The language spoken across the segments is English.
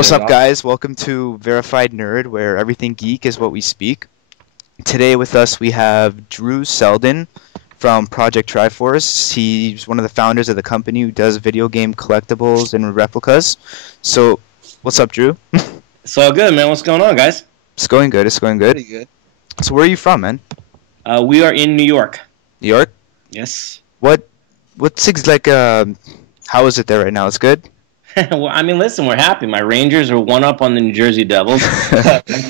What's up, guys? Welcome to Verified Nerd, where everything geek is what we speak. Today with us we have Drew Seldin from ProjectTriForce. He's one of the founders of the company who does video game collectibles and replicas. So, what's up, Drew? It's all good, man. What's going on, guys? It's going good. It's going good. Pretty good. So, where are you from, man? We are in New York. New York? Yes. What's like? How is it there right now? It's good. Well, I mean, listen, we're happy. My Rangers are 1-up on the New Jersey Devils.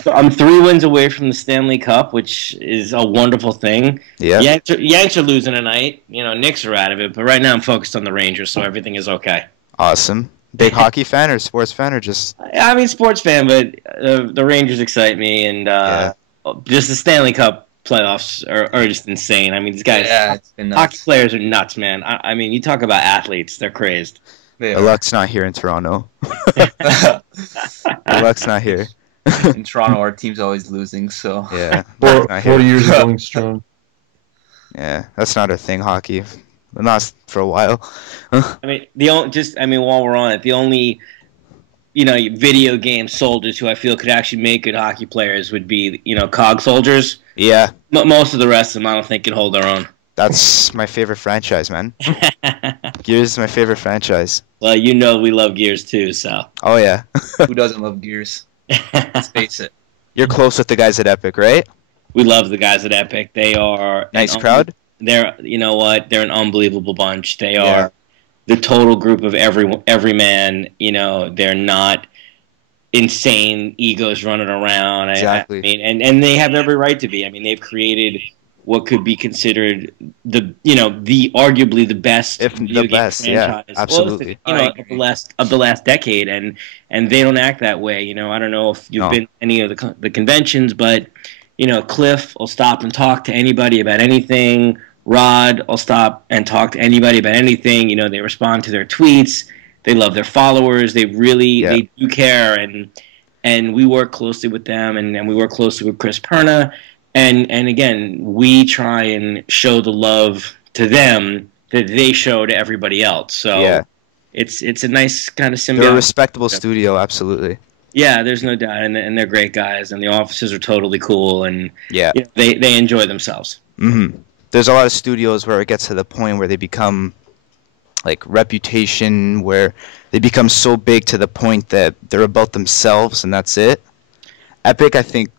I'm 3 wins away from the Stanley Cup, which is a wonderful thing. Yeah. Yanks are losing tonight. You know, Knicks are out of it. But right now I'm focused on the Rangers, so everything is okay. Awesome. Big hockey fan or sports fan or just? I mean, sports fan, but the Rangers excite me, and just the Stanley Cup playoffs are just insane. I mean, these guys, hockey players are nuts, man. I mean, you talk about athletes, they're crazed. The luck's not here in Toronto. The luck's not here. In Toronto, our team's always losing, so... Yeah. 40 years of going strong. Yeah, that's not a thing, hockey. Not for a while. I mean, while we're on it, the only, video game soldiers who I feel could actually make good hockey players would be, COG soldiers. Yeah. Most of the rest of them, I don't think, can hold their own. That's my favorite franchise, man. Gears is my favorite franchise. Well, we love Gears too, so. Oh, yeah. Who doesn't love Gears? Let's face it. You're close with the guys at Epic, right? We love the guys at Epic. They are... Nice crowd? They're, you know what? They're an unbelievable bunch. They are the total group of every man. They're not insane egos running around. Exactly. I mean, and they have every right to be. I mean, they've created what could be considered the arguably the best, if the best, franchise. Yeah, absolutely. Of the last decade, and they don't act that way. I don't know if you've been to any of the conventions, but Cliff will stop and talk to anybody about anything. Rod will stop and talk to anybody about anything. They respond to their tweets. They love their followers. They really they do care, and we work closely with them, and we work closely with Chris Perna. And again, we try and show the love to them that they show to everybody else. So it's a nice kind of symbiosis. They're a respectable studio, absolutely. Yeah, there's no doubt, and they're great guys, and the officers are totally cool, and they enjoy themselves. Mm-hmm. There's a lot of studios where it gets to the point where they become like reputation, where they become so big to the point that they're about themselves, and that's it. Epic, I think,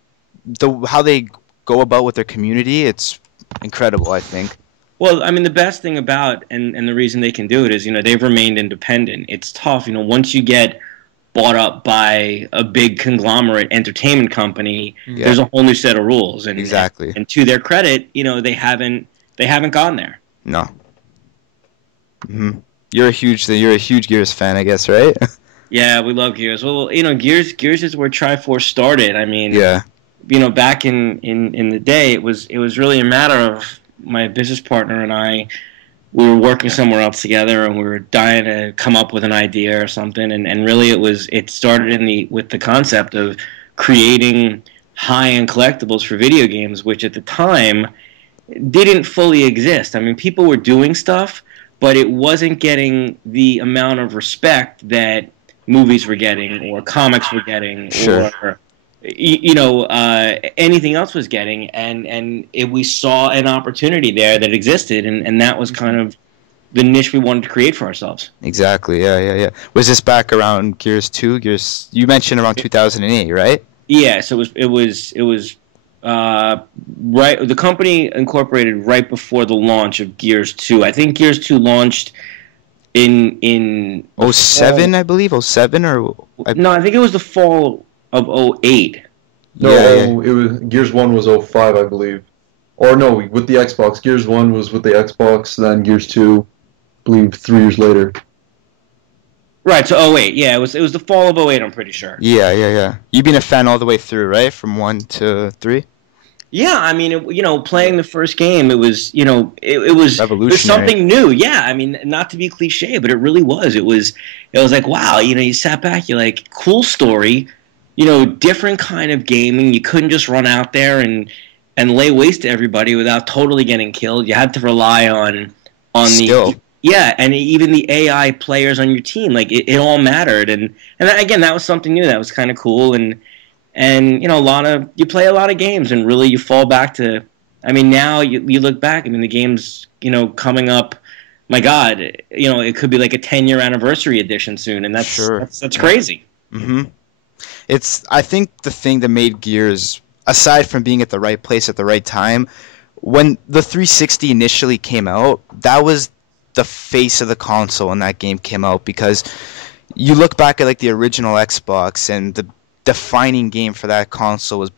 how they go about with their community, it's incredible, I think. Well, I mean, the best thing about and the reason they can do it is, they've remained independent. It's tough, once you get bought up by a big conglomerate entertainment company, there's a whole new set of rules. And exactly. And to their credit, they haven't gone there. No. Mm-hmm. You're a huge Gears fan, I guess, right? Yeah, we love Gears. Well, Gears is where Triforce started. I mean, back in the day, it was really a matter of my business partner and I. We were working somewhere else together, and we were dying to come up with an idea or something. And really, it started with the concept of creating high-end collectibles for video games, which at the time didn't fully exist. I mean, people were doing stuff, but it wasn't getting the amount of respect that movies were getting, or comics were getting, or anything else was getting, and we saw an opportunity there that existed, and that was kind of the niche we wanted to create for ourselves. Exactly. Yeah. Was this back around Gears 2? You mentioned around 2008, right? Yeah. So it was right. The company incorporated right before the launch of Gears 2. I think Gears 2 launched in 07, I believe. 07 or no? I think it was the fall of 08. No, it was Gears 1 was 05, I believe. Or no, with the Xbox. Gears 1 was with the Xbox, then Gears 2, I believe 3 years later. Right, so 08. Yeah, it was the fall of 08, I'm pretty sure. Yeah. You've been a fan all the way through, right? From 1 to 3? Yeah, I mean, playing the first game, it was revolutionary. It was something new. Yeah, I mean, not to be cliche, but it really was. It was like, wow, you sat back, you're like, cool story, different kind of gaming. You couldn't just run out there and lay waste to everybody without totally getting killed. You had to rely on skill. Yeah, and even the AI players on your team, like it all mattered, and again, that was something new. That was kind of cool, and you know, you play a lot of games, and really you fall back to. I mean, now you look back. I mean, the game's coming up. My God, it could be like a 10-year anniversary edition soon, and that's crazy. Mm-hmm. I think the thing that made Gears, aside from being at the right place at the right time, when the 360 initially came out, that was the face of the console when that game came out, because you look back at like the original Xbox, and the defining game for that console was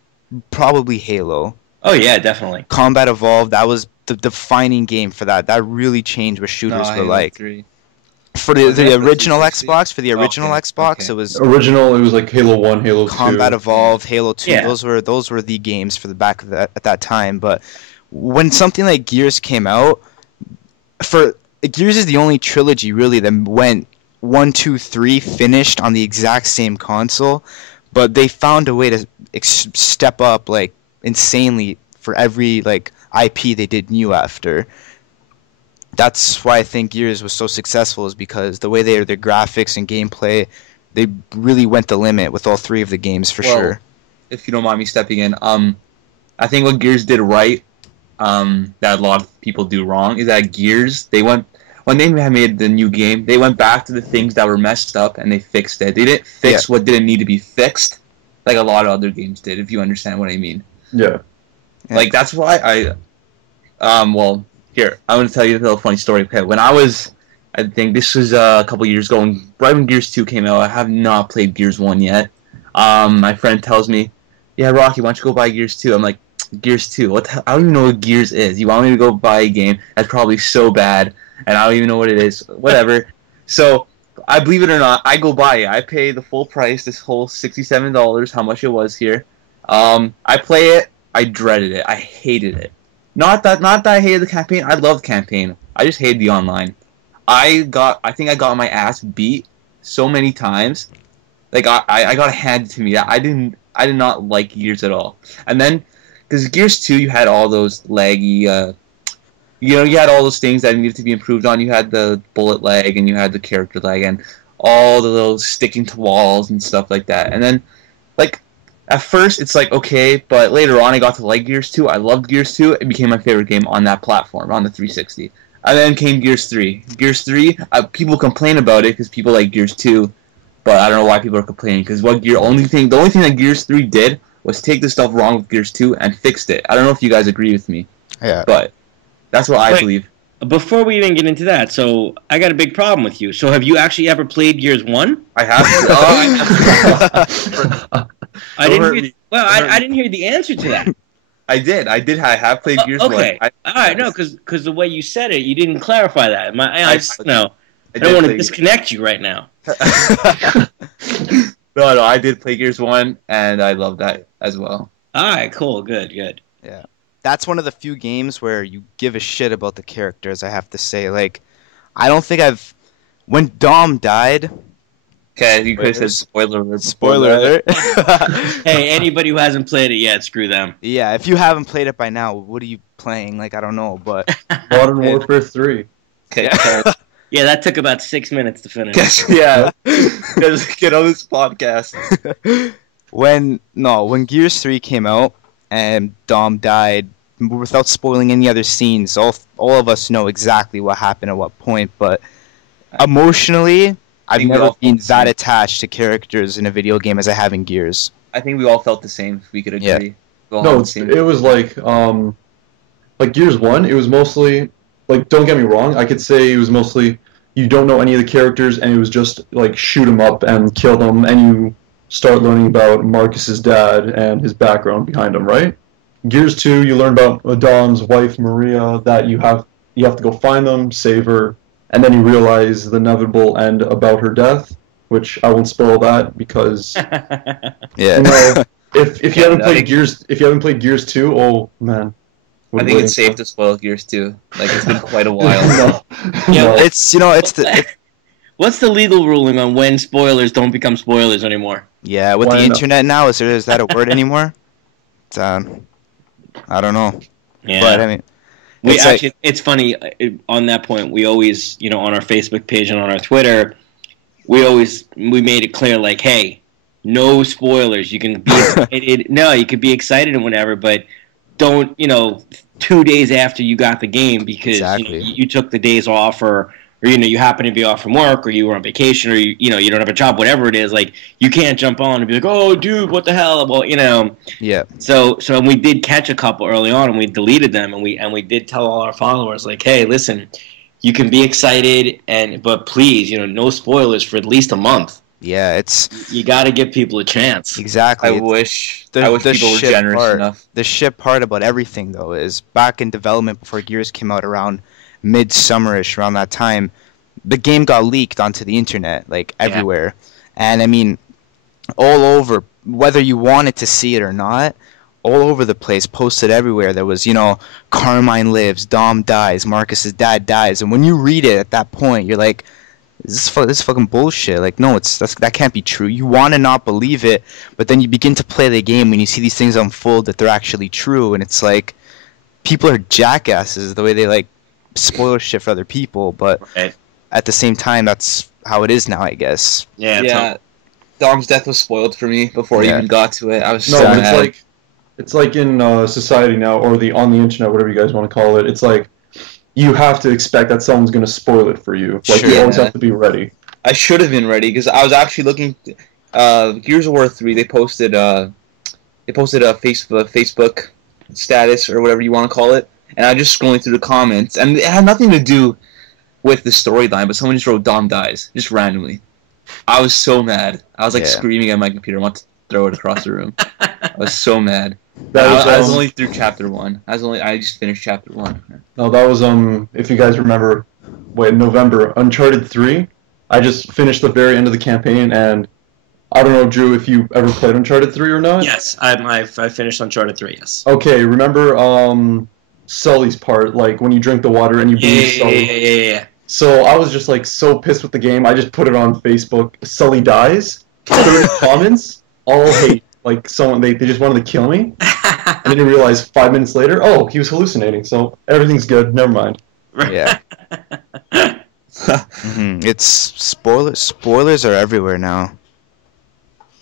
probably Halo. Oh yeah, definitely. Combat Evolved, that was the defining game for that. That really changed what shooters were like. 3. For the original Xbox, Xbox, it was It was like Halo 1, Halo 2. Combat Evolved, Halo 2. Yeah. Those were the games for the back of that at that time. But when something like Gears came out, Gears is the only trilogy really that went 1, 2, 3 finished on the exact same console, but they found a way to step up like insanely for every like IP they did new after. That's why I think Gears was so successful, is because the way their graphics and gameplay, they really went the limit with all 3 of the games for sure. If you don't mind me stepping in, I think what Gears did right, that a lot of people do wrong, is that Gears, when they made the new game, they went back to the things that were messed up and they fixed it. They didn't fix what didn't need to be fixed, like a lot of other games did, if you understand what I mean. Yeah. Like, that's why here, I'm going to tell you a little funny story. Okay, when I think this was a couple years ago, right when Gears 2 came out, I have not played Gears 1 yet. My friend tells me, yeah, Rocky, why don't you go buy Gears 2? I'm like, Gears 2? I don't even know what Gears is. You want me to go buy a game that's probably so bad, and I don't even know what it is. Whatever. So, I believe it or not, I go buy it. I pay the full price, this whole $67, how much it was here. I play it. I dreaded it. I hated it. Not that I hated the campaign. I loved campaign. I just hated the online. I think I got my ass beat so many times. Like I got handed to me. I did not like Gears at all. And then, because Gears 2, you had all those laggy, you had all those things that needed to be improved on. You had the bullet lag, and you had the character lag, and all the little sticking to walls and stuff like that. And then, like, at first, it's like, okay, but later on, I got to like Gears 2. I loved Gears 2. It became my favorite game on that platform, on the 360. And then came Gears 3. Gears 3, people complain about it because people like Gears 2, but I don't know why people are complaining, because the only thing that Gears 3 did was take the stuff wrong with Gears 2 and fixed it. I don't know if you guys agree with me. Yeah. But that's what I believe. Before we even get into that, so I got a big problem with you. So have you actually ever played Gears 1? I have. I didn't hear the answer to that. I did. I have played Gears 1. Okay. All right. No, because the way you said it, you didn't clarify that. I don't want to disconnect you right now. No, I did play Gears 1, and I love that as well. All right. Cool. Good. Yeah. That's one of the few games where you give a shit about the characters, I have to say. Like, I don't think when Dom died... Okay, you could have said spoiler alert. Spoiler alert. Hey, anybody who hasn't played it yet, screw them. Yeah, if you haven't played it by now, what are you playing? Like, I don't know, but... Modern Warfare 3. Okay. Yeah, that took about 6 minutes to finish. Yeah. Get on this podcast. When Gears 3 came out and Dom died, without spoiling any other scenes, all of us know exactly what happened at what point, but emotionally... I've never been that attached to characters in a video game as I have in Gears. I think we all felt the same, if we could agree. Yeah. No, it was like Gears 1, it was mostly, like, don't get me wrong, I could say it was mostly, you don't know any of the characters, and it was just, like, shoot them up and kill them, and you start learning about Marcus's dad and his background behind him, right? Gears 2, you learn about Dom's wife, Maria, that you have to go find them, save her, and then you realize the inevitable end about her death, which I won't spoil that because yeah. If you haven't played Gears 2, oh man. I think it's safe to spoil Gears 2. Like, it's been quite a while. No. It's What's the legal ruling on when spoilers don't become spoilers anymore? Yeah, with the internet now, is that a word anymore? It's, I don't know. Yeah. But I mean, It's funny on that point. We always, on our Facebook page and on our Twitter, we made it clear, like, hey, no spoilers. You can be excited. No, you could be excited and whatever, but don't, 2 days after you got the game because you took the days off or you happen to be off from work or you were on vacation or you don't have a job, whatever it is. Like, you can't jump on and be like, oh, dude, what the hell? Well, Yeah. So we did catch a couple early on and we deleted them and we did tell all our followers, like, hey, listen, you can be excited but please, no spoilers for at least a month. Yeah, you got to give people a chance. Exactly. I wish people were generous enough. The shit part about everything though is back in development before Gears came out around mid-summerish, around that time, the game got leaked onto the internet, like everywhere. And I mean, all over, whether you wanted to see it or not, all over the place, posted everywhere. There was, Carmine lives, Dom dies, Marcus's dad dies, and when you read it at that point, you're like, this is fucking bullshit. Like, no, that can't be true. You want to not believe it, but then you begin to play the game and you see these things unfold that they're actually true, and it's like, people are jackasses the way they like spoil shit for other people, but at the same time, that's how it is now, I guess. Yeah. Dom's death was spoiled for me before I even got to it. I was so mad. It's like in society now, or on the internet, whatever you guys want to call it. It's like you have to expect that someone's going to spoil it for you. Like, you always have to be ready. I should have been ready because I was actually looking. Gears of War 3. They posted a Facebook status or whatever you want to call it, and I was just scrolling through the comments, and it had nothing to do with the storyline, but someone just wrote Dom dies just randomly. I was so mad. I was like screaming at my computer. I want to throw it across the room. I was so mad. I was only through chapter 1. I just finished chapter 1. No, that was if you guys remember, in November, Uncharted 3. I just finished the very end of the campaign, and I don't know, Drew, if you ever played Uncharted 3 or not. Yes, I finished Uncharted 3. Yes. Okay, remember Sully's part, like when you drink the water and you believe Sully. Yeah. So I was just like so pissed with the game. I just put it on Facebook. Sully dies. 30 comments, all hate. Like they just wanted to kill me. I didn't realize 5 minutes later, oh, he was hallucinating. So everything's good. Never mind. Yeah. It's spoilers are everywhere now.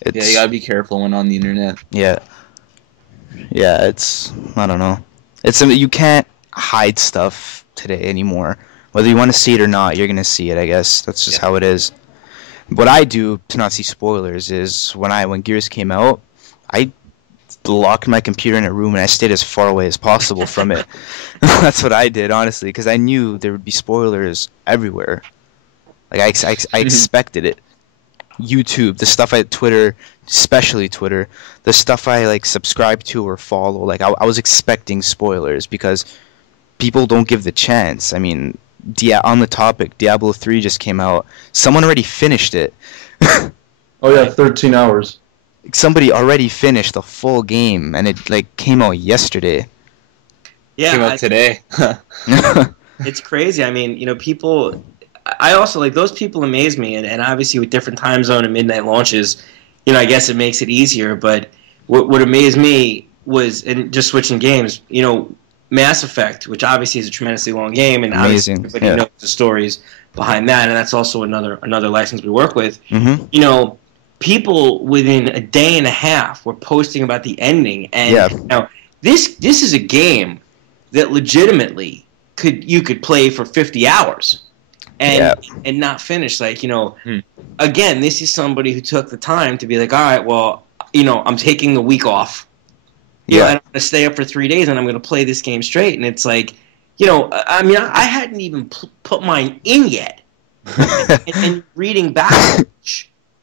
You gotta be careful when on the internet. Yeah, I don't know. You can't hide stuff today anymore. Whether you want to see it or not, you're gonna see it. I guess that's just how it is. What I do to not see spoilers is when Gears came out, I locked my computer in a room and I stayed as far away as possible from it. That's what I did, honestly, because I knew there would be spoilers everywhere. Like I expected it. YouTube, the stuff Twitter, especially Twitter, the stuff I like subscribe to or follow, like I was expecting spoilers because people don't give the chance. I mean, on the topic, Diablo 3 just came out. Someone already finished it. Oh yeah, 13 hours. Somebody already finished the full game, and it like came out yesterday. Yeah, came out today. It's crazy. I mean, people. I also like those people amaze me, and obviously with different time zone and midnight launches, I guess it makes it easier. But what amazed me was, and just switching games, Mass Effect, which obviously is a tremendously long game, and obviously everybody knows the stories behind that, and that's also another license we work with. People within a day and a half were posting about the ending, and this is a game that legitimately you could play for 50 hours and not finish. Like, again, this is somebody who took the time to be like, all right, well, I'm taking the week off. And I'm going to stay up for 3 days, and I'm going to play this game straight. And it's like, I mean, I hadn't even put mine in yet. and reading back,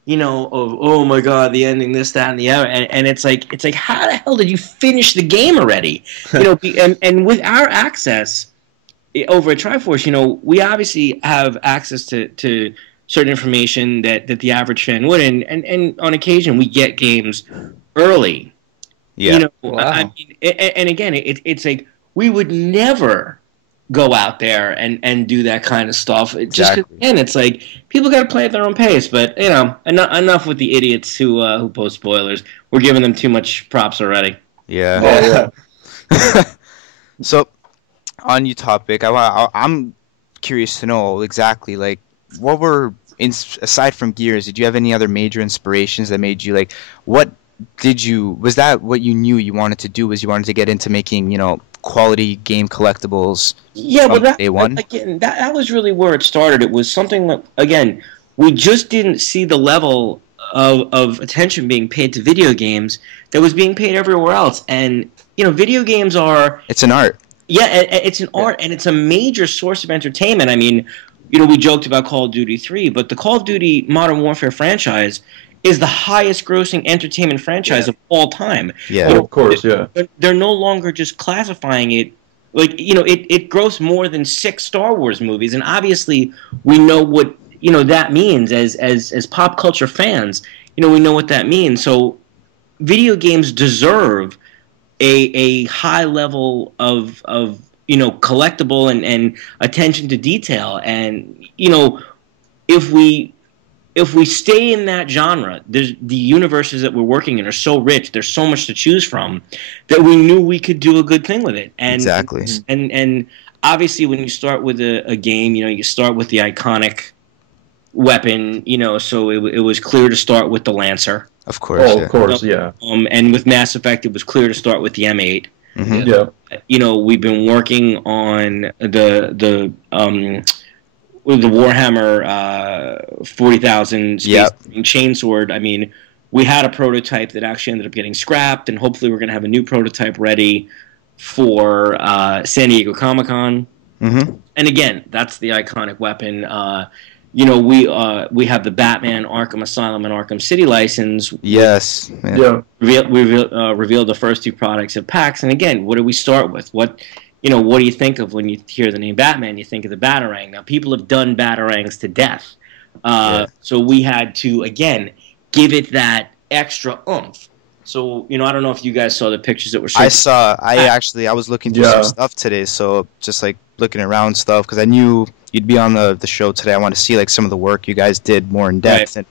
oh my God, the ending, this, that, and the other. And it's like, how the hell did you finish the game already? And with our access over at Triforce, we obviously have access to certain information that the average fan would. And on occasion, we get games early. Yeah. Wow. I mean, and again, it's like we would never go out there and do that kind of stuff. Just again, it's like people got to play at their own pace. But enough with the idiots who post spoilers. We're giving them too much props already. Yeah. So on your topic, I'm curious to know exactly like what were aside from Gears, did you have any other major inspirations that made you like was that what you knew you wanted to do? Was you wanted to get into making, quality game collectibles but day one? again, that was really where it started. It was something that, again, we just didn't see the level of attention being paid to video games that was being paid everywhere else. And, video games are... It's an art. Yeah, it's an art, and it's a major source of entertainment. I mean, we joked about Call of Duty 3, but the Call of Duty Modern Warfare franchise is the highest grossing entertainment franchise of all time. Yeah, of course, yeah. They're no longer just classifying it like, it grossed more than 6 Star Wars movies, and obviously we know what, that means as pop culture fans. We know what that means. So video games deserve a high level of collectible and attention to detail. And if we stay in that genre, the universes that we're working in are so rich, there's so much to choose from, that we knew we could do a good thing with it. And exactly. And obviously when you start with a game, you start with the iconic weapon, so it was clear to start with the Lancer. Of course. Of course, yeah. And with Mass Effect, it was clear to start with the M8. Mm-hmm. Yeah. We've been working on the Warhammer 40,000 Chainsword. I mean, we had a prototype that actually ended up getting scrapped, and hopefully we're going to have a new prototype ready for San Diego Comic-Con. Mm-hmm. And again, that's the iconic weapon. We have the Batman Arkham Asylum and Arkham City license. Yes. Yeah. We revealed the first 2 products at PAX, and again, what do we start with? What do you think of when you hear the name Batman? You think of the Batarang. Now, people have done Batarangs to death, so we had to again give it that extra oomph. So I don't know if you guys saw the pictures that were. I was looking through some stuff today, so just like looking around stuff because I knew you'd be on the show today. I want to see like some of the work you guys did more in depth. Right. And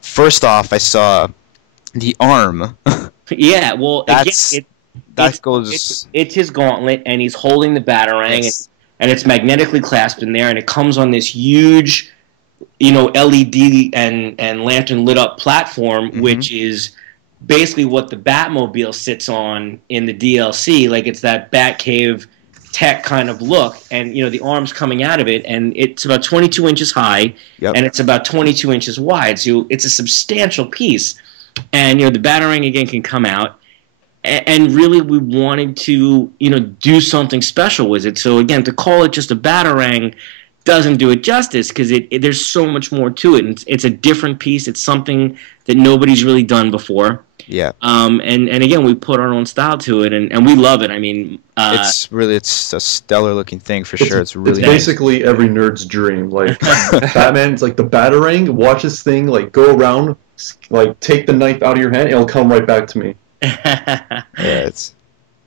first off, I saw the arm. Yeah, well, it's his gauntlet, and he's holding the Batarang, and it's magnetically clasped in there, and it comes on this huge, LED and lantern lit up platform, mm-hmm. which is basically what the Batmobile sits on in the DLC. Like, it's that Batcave tech kind of look, and the arm's coming out of it, and it's about 22 inches high, and it's about 22 inches wide, so it's a substantial piece. And the Batarang again can come out, and really we wanted to do something special with it. So again, to call it just a Batarang doesn't do it justice, because there's so much more to it, and it's a different piece. It's something that nobody's really done before. Yeah. And again, we put our own style to it, and we love it. I mean, it's a stellar looking thing for sure. It's really it's basically every nerd's dream. Like Batman's like the Batarang. Watch this thing like go around, like take the knife out of your hand, it'll come right back to me.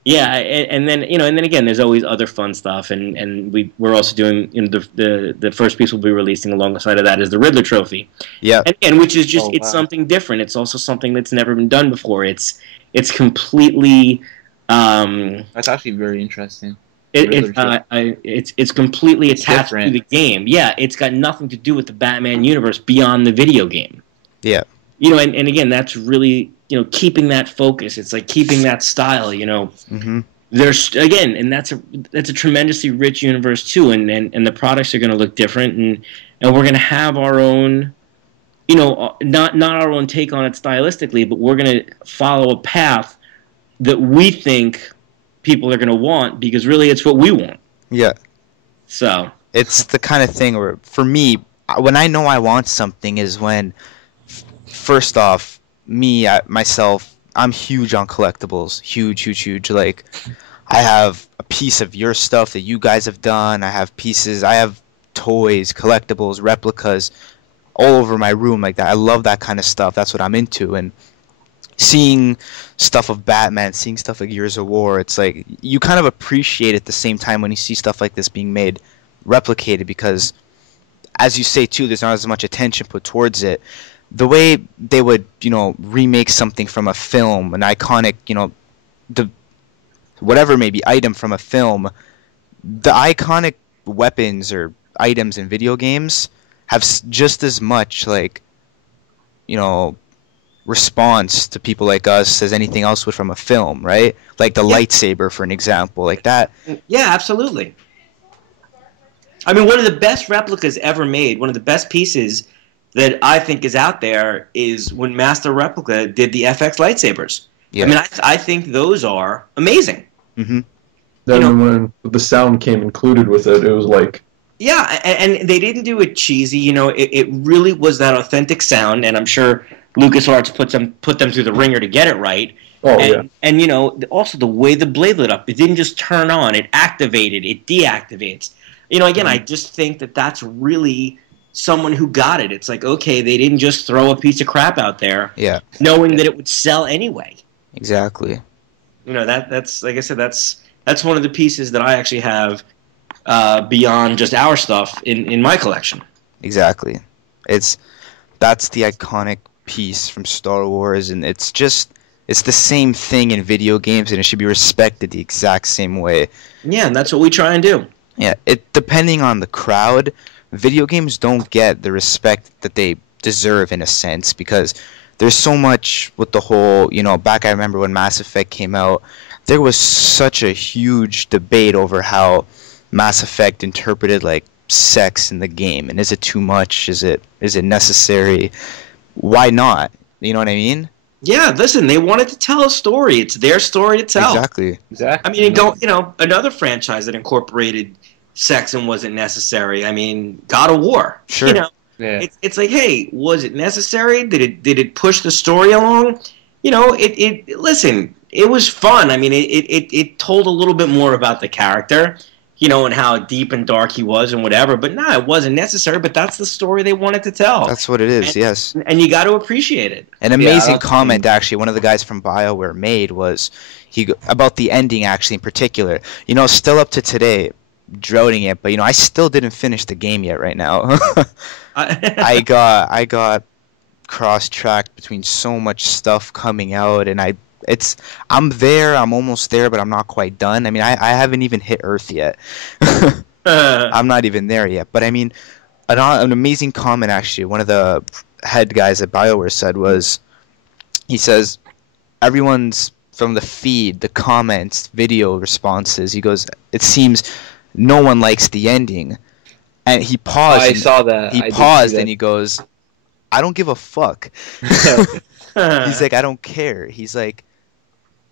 Yeah, and then again, there's always other fun stuff, and we're also doing the first piece we'll be releasing alongside of that is the Riddler trophy. Yeah, and which is just something different. It's also something that's never been done before. It's completely. That's actually very interesting. It's completely attached to the game. Yeah, it's got nothing to do with the Batman universe beyond the video game. Yeah, and again, that's really. Keeping that focus. It's like keeping that style. Mm-hmm. There's again, and that's a tremendously rich universe too. And the products are going to look different, and we're going to have our own, not our own take on it stylistically, but we're going to follow a path that we think people are going to want, because really it's what we want. Yeah. So it's the kind of thing where, for me, when I know I want something is when, first off, myself, I'm huge on collectibles. Huge. Like, I have a piece of your stuff that you guys have done. I have toys, collectibles, replicas all over my room like that. I love that kind of stuff. That's what I'm into. And seeing stuff of Batman, seeing stuff like Gears of War, it's like you kind of appreciate it at the same time when you see stuff like this being made, replicated, because, as you say too, there's not as much attention put towards it. The way they would, remake something from a film, an iconic, the whatever maybe item from a film, the iconic weapons or items in video games have just as much, like, you know, response to people like us as anything else would from a film, right? Like the lightsaber, for an example, like that. Yeah, absolutely. I mean, one of the best replicas ever made, one of the best pieces that I think is out there is when Master Replica did the FX lightsabers. Yeah. I mean, I think those are amazing. Mm-hmm. Then when the sound came included with it, it was like... Yeah, and they didn't do it cheesy. You know, it really was that authentic sound, and I'm sure LucasArts put them through the ringer to get it right. Oh, yeah. And, you know, also the way the blade lit up, it didn't just turn on. It activated. It deactivates. You know, again, I just think that that's really someone who got it. It's like, okay, they didn't just throw a piece of crap out there, knowing that it would sell anyway. Exactly. You know, that's like I said, that's one of the pieces that I actually have beyond just our stuff in my collection. Exactly. That's the iconic piece from Star Wars, and it's the same thing in video games, and it should be respected the exact same way. Yeah, and that's what we try and do. Yeah, depending on the crowd, video games don't get the respect that they deserve in a sense, because there's so much with the whole, you know, back I remember when Mass Effect came out, there was such a huge debate over how Mass Effect interpreted like sex in the game, and is it too much? Is it necessary? Why not? You know what I mean? Yeah, listen, they wanted to tell a story. It's their story to tell. Exactly. I mean, another franchise that incorporated sex and wasn't necessary. I mean, God of War. Sure. You know, it's like, hey, was it necessary? Did it push the story along? You know, listen, it was fun. I mean, it told a little bit more about the character, you know, and how deep and dark he was and whatever. But no, it wasn't necessary. But that's the story they wanted to tell. That's what it is, yes. And you got to appreciate it. An amazing comment, actually, one of the guys from BioWare made was about the ending, actually, in particular. You know, still up to today, droughting it, but, you know, I still didn't finish the game yet right now. I got cross-tracked between so much stuff coming out, and I'm almost there, but I'm not quite done. I mean, I haven't even hit Earth yet. I'm not even there yet. But I mean, an amazing comment, actually, one of the head guys at BioWare said was, he says, everyone's, from the feed, the comments, video responses, he goes, it seems no one likes the ending. And he paused. I saw that. He paused and he goes, I don't give a fuck. He's like, I don't care. He's like,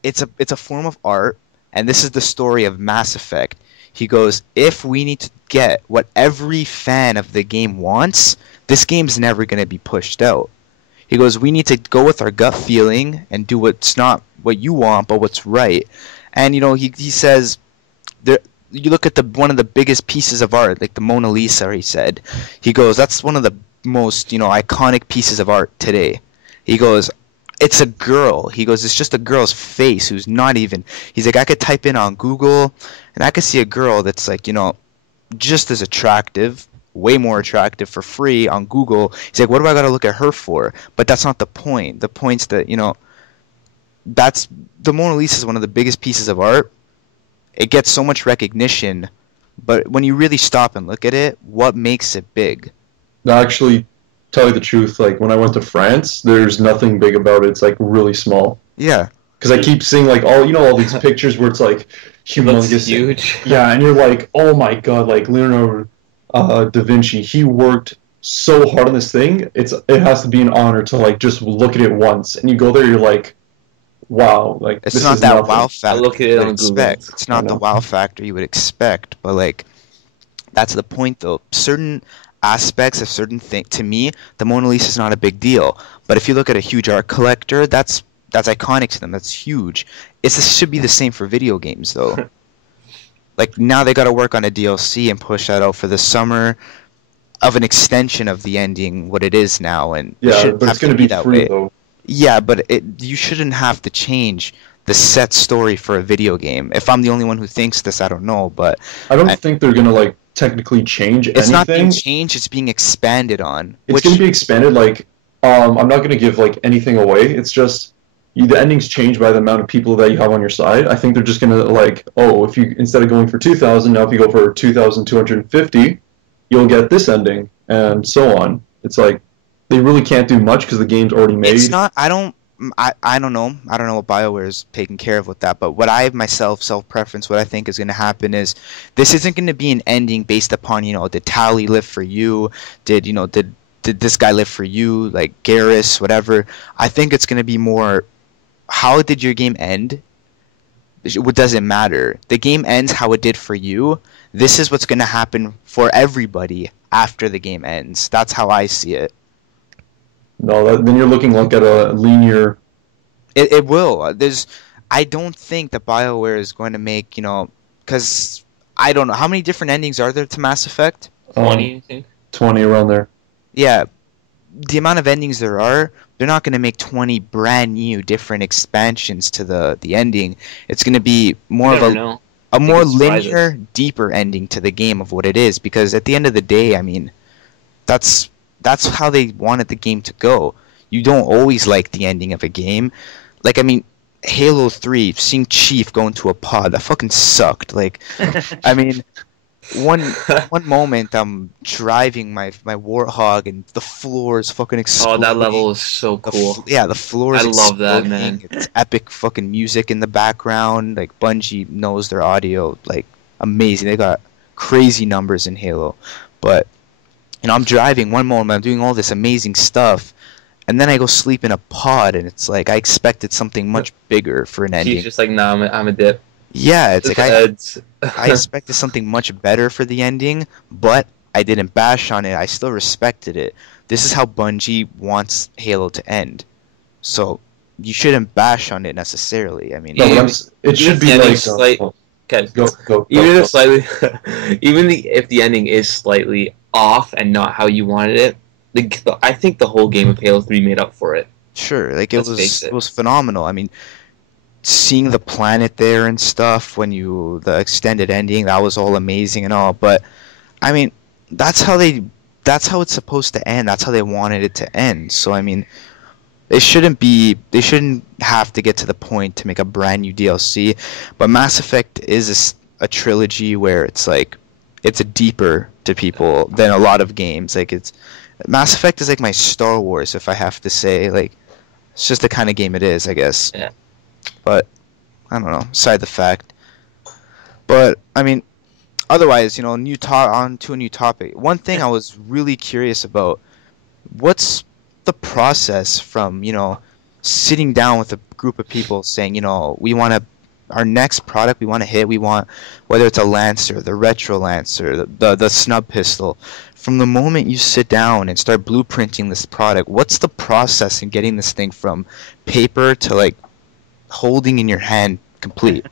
it's a form of art, and this is the story of Mass Effect. He goes, if we need to get what every fan of the game wants, this game's never going to be pushed out. He goes, we need to go with our gut feeling and do what's not what you want, but what's right. And, you know, he says, you look at one of the biggest pieces of art, like the Mona Lisa, he said. He goes, that's one of the most, you know, iconic pieces of art today. He goes, it's a girl. He goes, it's just a girl's face who's not even... He's like, I could type in on Google, and I could see a girl that's like, you know, just as attractive, way more attractive for free on Google. He's like, what do I got to look at her for? But that's not the point. The point's that, you know, the Mona Lisa is one of the biggest pieces of art. It gets so much recognition, but when you really stop and look at it, what makes it big? Actually, tell you the truth, like, when I went to France, there's nothing big about it. It's, like, really small. Yeah. Because I keep seeing, like, all these pictures where it's, like, humongous. Looks huge. Yeah, and you're like, oh my god, like, Leonardo da Vinci, he worked so hard on this thing. It has to be an honor to, like, just look at it once. And you go there, you're like, wow. Like, it's not that wow factor I look at it on Google. It's not the wow factor you would expect. But, like, that's the point, though. Certain aspects of certain things, to me, the Mona Lisa is not a big deal. But if you look at a huge art collector, that's iconic to them. That's huge. It should be the same for video games, though. Like, now they got to work on a DLC and push that out for the summer of an extension of the ending, what it is now. And yeah, but it's going to be that free, way. though. Yeah, but you shouldn't have to change the set story for a video game. If I'm the only one who thinks this, I don't know, but I don't think they're going to, like, technically change anything. It's not being changed, it's being expanded on. It's going to be expanded, like, I'm not going to give, like, anything away. It's just, the endings change by the amount of people that you have on your side. I think they're just gonna like, oh, if you instead of going for 2,000, now if you go for 2,250, you'll get this ending, and so on. It's like they really can't do much because the game's already made. It's not. I don't know. I don't know what BioWare is taking care of with that. But what I myself self-preference, what I think is going to happen is this isn't going to be an ending based upon did Tally live for you? Did this guy live for you? Like Garrus, whatever. I think it's going to be more. How did your game end? What doesn't matter. The game ends how it did for you. This is what's going to happen for everybody after the game ends. That's how I see it. No, then you're looking like at a linear. It will. I don't think that BioWare is going to make because I don't know how many different endings are there to Mass Effect. 20, I think. 20 around there. Yeah, the amount of endings there are, they're not going to make 20 brand new different expansions to the ending. It's going to be more of a more linear, deeper ending to the game of what it is. Because at the end of the day, I mean, that's how they wanted the game to go. You don't always like the ending of a game. Like, I mean, Halo 3, seeing Chief go into a pod, that fucking sucked. Like, I mean, one moment I'm driving my Warthog and the floor is fucking exploding. Oh, that level is so cool. The floor is exploding. I love that, man. It's epic fucking music in the background. Like, Bungie knows their audio, like, amazing. They got crazy numbers in Halo. But I'm driving one moment, I'm doing all this amazing stuff, and then I go sleep in a pod, and it's like I expected something much bigger for an ending. He's just like, nah, I'm a dip. Yeah, it's like I expected something much better for the ending, but I didn't bash on it. I still respected it. This is how Bungie wants Halo to end. So you shouldn't bash on it necessarily. I mean, it should be like okay, go. Even if the ending is slightly off and not how you wanted it, I think the whole game of Halo 3 made up for it. Sure, like it was phenomenal. I mean, seeing the planet there and stuff the extended ending, that was all amazing and all. But I mean, that's how it's supposed to end. That's how they wanted it to end. So I mean, they shouldn't have to get to the point to make a brand new DLC. But Mass Effect is a trilogy where it's like it's deeper to people than a lot of games. Like Mass Effect is like my Star Wars, if I have to say. Like, it's just the kind of game it is, I guess. Yeah. But I don't know. Aside the fact. But I mean, otherwise, on to a new topic. One thing I was really curious about: what's the process from sitting down with a group of people saying, we want our next product we want to hit, we want, whether it's a Lancer, the Retro Lancer, the snub pistol. From the moment you sit down and start blueprinting this product, what's the process in getting this thing from paper to like holding in your hand complete?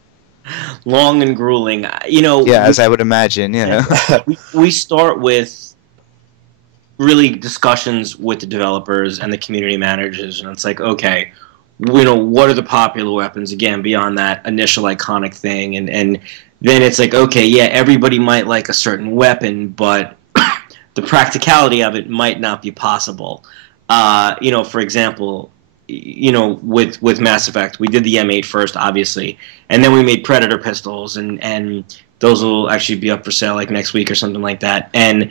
Long and grueling, as I would imagine. We start with really discussions with the developers and the community managers, and it's like, okay, what are the popular weapons, again, beyond that initial iconic thing, and then it's like, okay, yeah, everybody might like a certain weapon, but the practicality of it might not be possible. For example, with Mass Effect, we did the M8 first, obviously, and then we made Predator pistols, and those will actually be up for sale like next week or something like that, and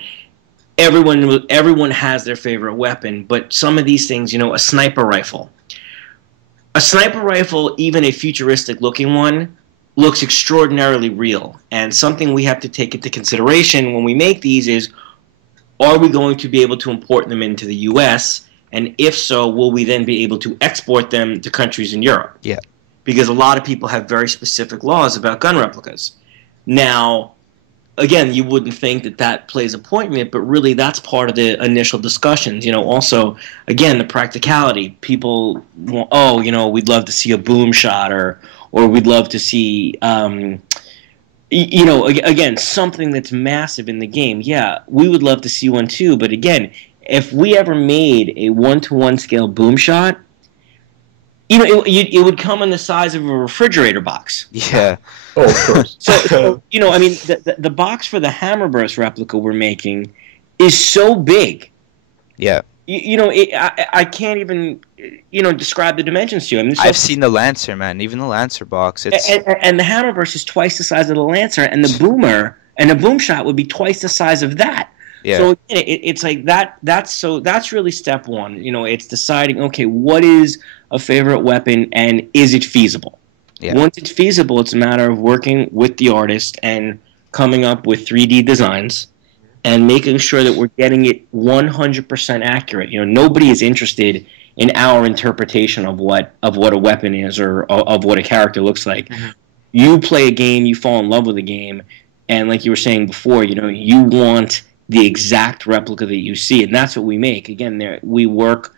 everyone has their favorite weapon, but some of these things, a sniper rifle. A sniper rifle, even a futuristic-looking one, looks extraordinarily real. And something we have to take into consideration when we make these is, are we going to be able to import them into the U.S.? And if so, will we then be able to export them to countries in Europe? Yeah. Because a lot of people have very specific laws about gun replicas. Now, again, you wouldn't think that plays a point in it, but really that's part of the initial discussions. Also, again, the practicality. People want, we'd love to see a boom shot, or we'd love to see, again, something that's massive in the game. Yeah, we would love to see one too, but again, if we ever made a 1-to-1 scale boom shot, it would come in the size of a refrigerator box. Yeah. Oh, of course. So I mean, the box for the Hammerburst replica we're making is so big. Yeah. I can't even describe the dimensions to you. I mean, I've seen the Lancer, man. Even the Lancer box. It's and the Hammerburst is twice the size of the Lancer, and the Boomer and the Boom Shot would be twice the size of that. Yeah. So it's like that. That's really step one. It's deciding, okay, what is a favorite weapon, and is it feasible? Yeah. Once it's feasible, it's a matter of working with the artist and coming up with 3D designs and making sure that we're getting it 100% accurate. Nobody is interested in our interpretation of what a weapon is or of what a character looks like. Mm-hmm. You play a game, you fall in love with a game, and like you were saying before, you want the exact replica that you see, and that's what we make. Again, we work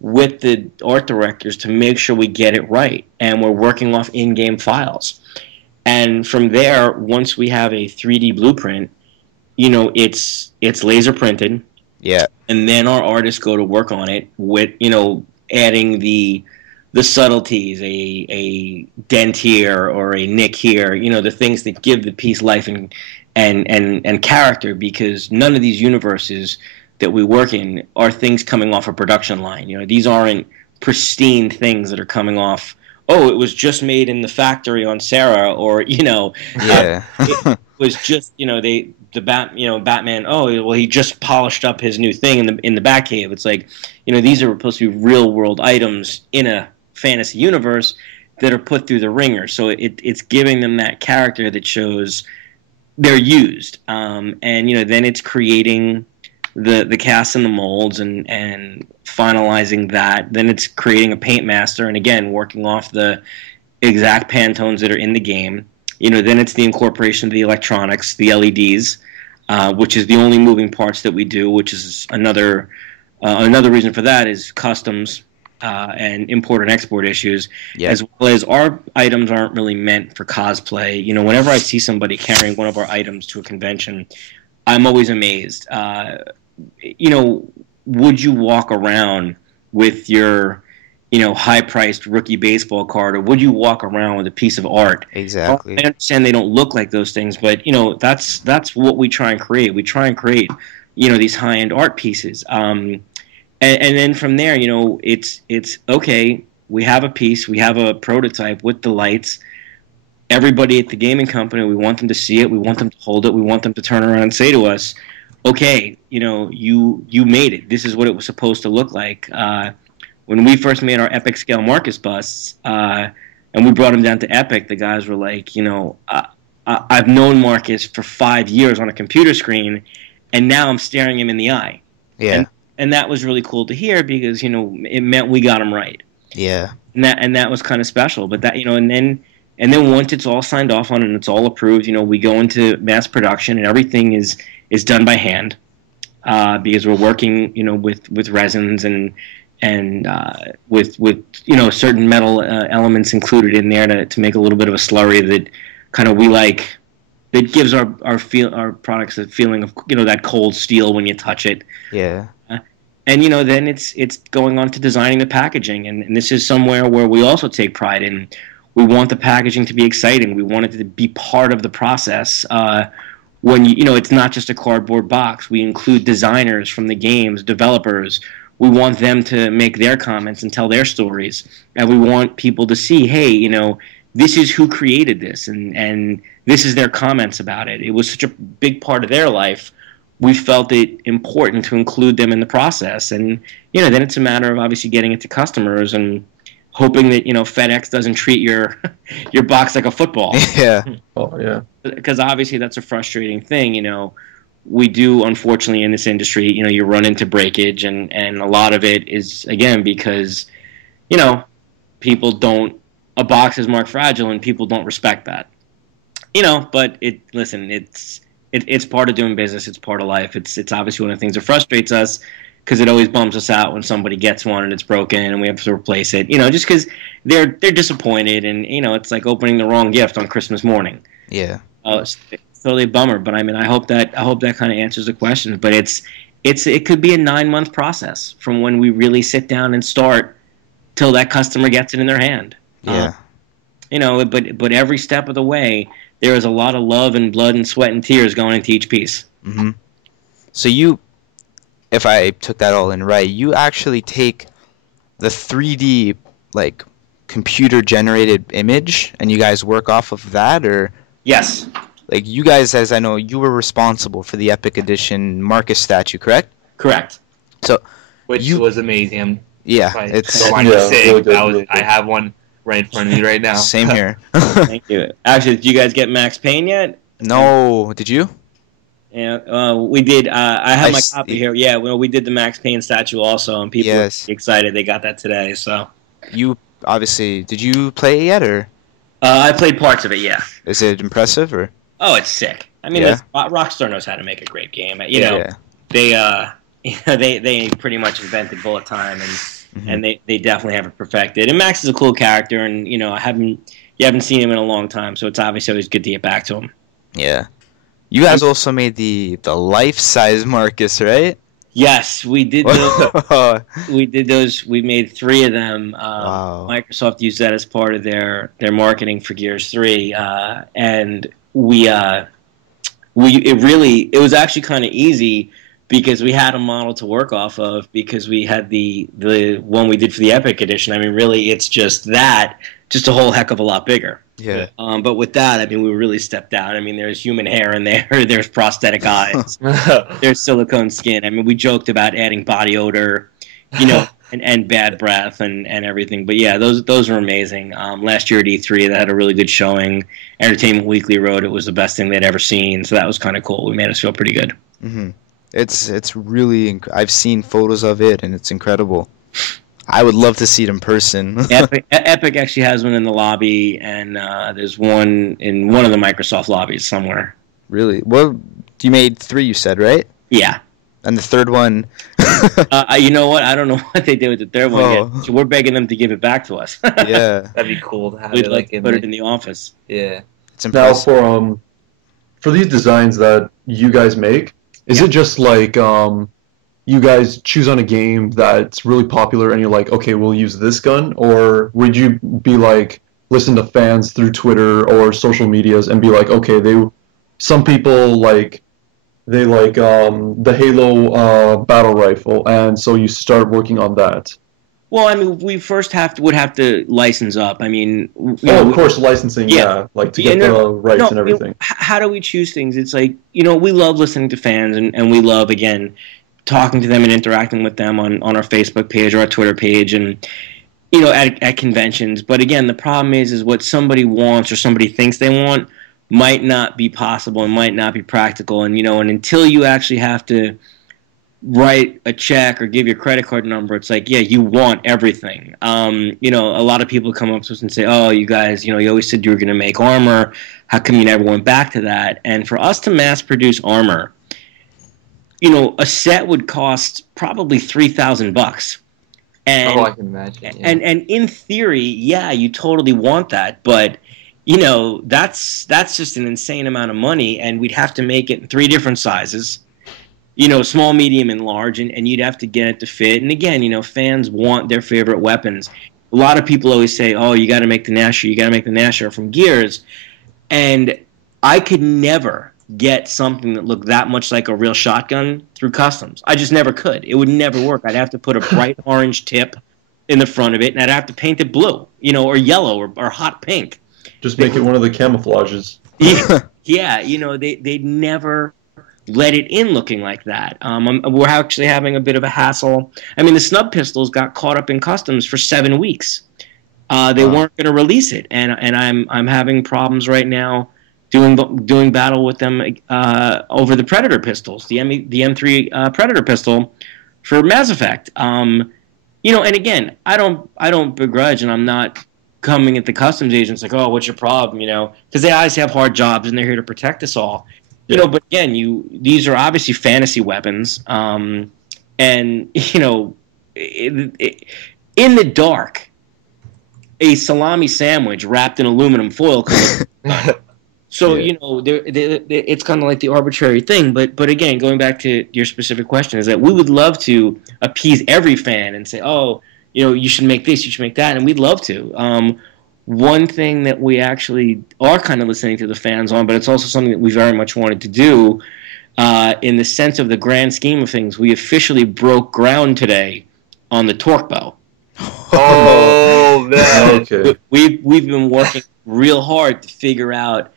with the art directors to make sure we get it right, and we're working off in-game files. And from there, once we have a 3D blueprint, it's laser printed. Yeah. And then our artists go to work on it with, adding the subtleties, a dent here or a nick here, the things that give the piece life and character, because none of these universes that we work in are things coming off a production line. These aren't pristine things that are coming off, oh, it was just made in the factory on Sarah, or yeah. it was just Batman. Oh, well, he just polished up his new thing in the Batcave. It's like, these are supposed to be real world items in a fantasy universe that are put through the ringer. So it's giving them that character that shows they're used, and then it's creating the cast and the molds and finalizing that. Then it's creating a paint master, and again working off the exact Pantones that are in the game. Then it's the incorporation of the electronics, the LEDs, which is the only moving parts that we do, which is another reason for that is customs and import and export issues, as well as our items aren't really meant for cosplay. Whenever I see somebody carrying one of our items to a convention, I'm always amazed. Would you walk around with your high-priced rookie baseball card, or would you walk around with a piece of art? Exactly. I understand they don't look like those things, but that's what we try and create. We try and create these high-end art pieces, and then from there, it's okay. We have a piece, we have a prototype with the lights. Everybody at the gaming company, we want them to see it, we want them to hold it, we want them to turn around and say to us, okay, you made it. This is what it was supposed to look like. When we first made our epic scale Marcus busts, and we brought him down to epic, the guys were like, I've known Marcus for 5 years on a computer screen, and now I'm staring him in the eye. Yeah. And that was really cool to hear, because it meant we got him right. Yeah. And that was kind of special. But that and then once it's all signed off on and it's all approved, we go into mass production, and everything is done by hand, because we're working with resins and with certain metal elements included in there to make a little bit of a slurry that kind of we like, that gives our products a feeling of that cold steel when you touch it. Yeah. And then it's going on to designing the packaging, and this is somewhere where we also take pride in. We want the packaging to be exciting. We want it to be part of the process. When it's not just a cardboard box. We include designers from the games, developers. We want them to make their comments and tell their stories, and we want people to see, hey, this is who created this, and this is their comments about it. It was such a big part of their life. We felt it important to include them in the process, and then it's a matter of obviously getting it to customers and hoping that FedEx doesn't treat your box like a football. Yeah. Oh yeah. Because obviously that's a frustrating thing. We do, unfortunately, in this industry, you run into breakage, and a lot of it is, again, because, people don't, a box is marked fragile, and people don't respect that. But it's part of doing business, it's part of life. It's obviously one of the things that frustrates us, because it always bums us out when somebody gets one and it's broken and we have to replace it, just because they're disappointed, and, it's like opening the wrong gift on Christmas morning. Yeah. It's totally a bummer, but I mean, I hope that kind of answers the question. But it could be a 9-month process from when we really sit down and start till that customer gets it in their hand. Yeah. But every step of the way, there is a lot of love and blood and sweat and tears going into each piece. Mm-hmm. So you if I took that all in right, you actually take the 3D like computer generated image and you guys work off of that, or Yes. like you guys, as I know, you were responsible for the Epic Edition Marcus statue, correct? Correct. So Which was amazing. yeah, I it's don't mind me saying really good, that was. really good. I have one right in front of me right now. same here. Thank you. Actually, did you guys get Max Payne yet? No, did you? Yeah, we did. I have I my s- copy here. Yeah, well, we did the Max Payne statue also, and people Yes. were excited. They got that today. So You obviously, did you play it yet, or I played parts of it. Yeah. is it impressive, or? Oh, it's sick. I mean, Yeah. Rockstar knows how to make a great game. You know, they pretty much invented bullet time, and they definitely have it perfected. And Max is a cool character, and you haven't seen him in a long time, so it's obviously always good to get back to him. Yeah. You guys also made the life-size Marcus, right? Yes, we did. We did those. We made 3 of them. Wow. Microsoft used that as part of their marketing for Gears 3, and it was actually kind of easy because we had a model to work off of because we had the one we did for the Epic Edition. I mean, really, it's just a whole heck of a lot bigger. Yeah. But with that, I mean, we really stepped out. I mean, there's human hair in there. There's prosthetic eyes. There's silicone skin. I mean, we joked about adding body odor, and bad breath and everything. But yeah, those were amazing. Last year at E3, they had a really good showing. Entertainment Weekly wrote it was the best thing they'd ever seen. So that was kind of cool. We made us feel pretty good. Mm-hmm. It's really I've seen photos of it and it's incredible. I would love to see it in person. Epic actually has one in the lobby, and there's one in one of the Microsoft lobbies somewhere. Really? Well, you made 3, you said, right? Yeah. And the third one? You know what? I don't know what they did with the third one yet. So we're begging them to give it back to us. Yeah. That'd be cool to have We'd it like to in put it in the office. Yeah. It's Now impressive. for these designs that you guys make, is it just like you guys choose on a game that's really popular and you're like, okay, we'll use this gun? Or would you be like, listen to fans through Twitter or social medias and be like, okay, some people like the Halo battle rifle, and so you start working on that? Well, I mean, we first would have to license up. I mean, of course, licensing, like to get the rights and everything. How do we choose things? It's like, we love listening to fans, and we love, again, talking to them and interacting with them on our Facebook page or our Twitter page, and at conventions. But again, the problem is what somebody wants or somebody thinks they want might not be possible and might not be practical. And and until you actually have to write a check or give your credit card number, it's like, yeah, you want everything. A lot of people come up to us and say, oh, you guys, you always said you were going to make armor. How come you never went back to that? And for us to mass produce armor, a set would cost probably $3,000. And, I can imagine. Yeah. And in theory, yeah, you totally want that, but that's just an insane amount of money, and we'd have to make it in 3 different sizes. Small, medium, and large, and you'd have to get it to fit. And again, fans want their favorite weapons. A lot of people always say, oh, you got to make the Nashor from Gears. And I could never get something that looked that much like a real shotgun through customs. I just never could. It would never work. I'd have to put a bright orange tip in the front of it, and I'd have to paint it blue, or yellow, or hot pink. Just make it one of the camouflages. Yeah, they'd never let it in looking like that. We're actually having a bit of a hassle. I mean, the snub pistols got caught up in customs for 7 weeks. They weren't going to release it, and I'm having problems right now doing battle with them over the Predator pistols, the M3 Predator pistol for Mass Effect. And again, I don't begrudge, and I'm not coming at the customs agents like, oh, what's your problem? Because they always have hard jobs and they're here to protect us all. But again, these are obviously fantasy weapons, and in the dark, a salami sandwich wrapped in aluminum foil. So it's kind of like the arbitrary thing. But again, going back to your specific question, is that we would love to appease every fan and say, oh, you should make this, you should make that, and we'd love to. One thing that we actually are kind of listening to the fans on, but it's also something that we very much wanted to do, in the sense of the grand scheme of things, we officially broke ground today on the torque bow. Oh man! Okay. We've been working real hard to figure out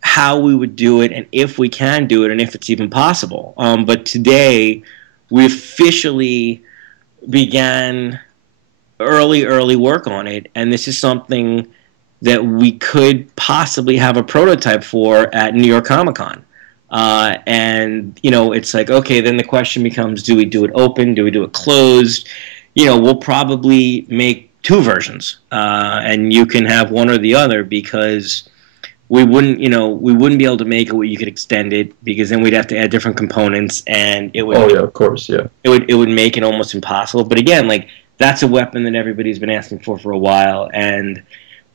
how we would do it and if we can do it and if it's even possible. But today we officially began early work on it, and this is something that we could possibly have a prototype for at New York Comic Con. And, you know, it's like, okay, then the question becomes, do we do it open? Do we do it closed? You know, we'll probably make 2 versions, and you can have one or the other, because we wouldn't be able to make it where you could extend it, because then we'd have to add different components, and it would. Oh yeah, of course, yeah. It would make it almost impossible. But again, like, that's a weapon that everybody's been asking for a while, and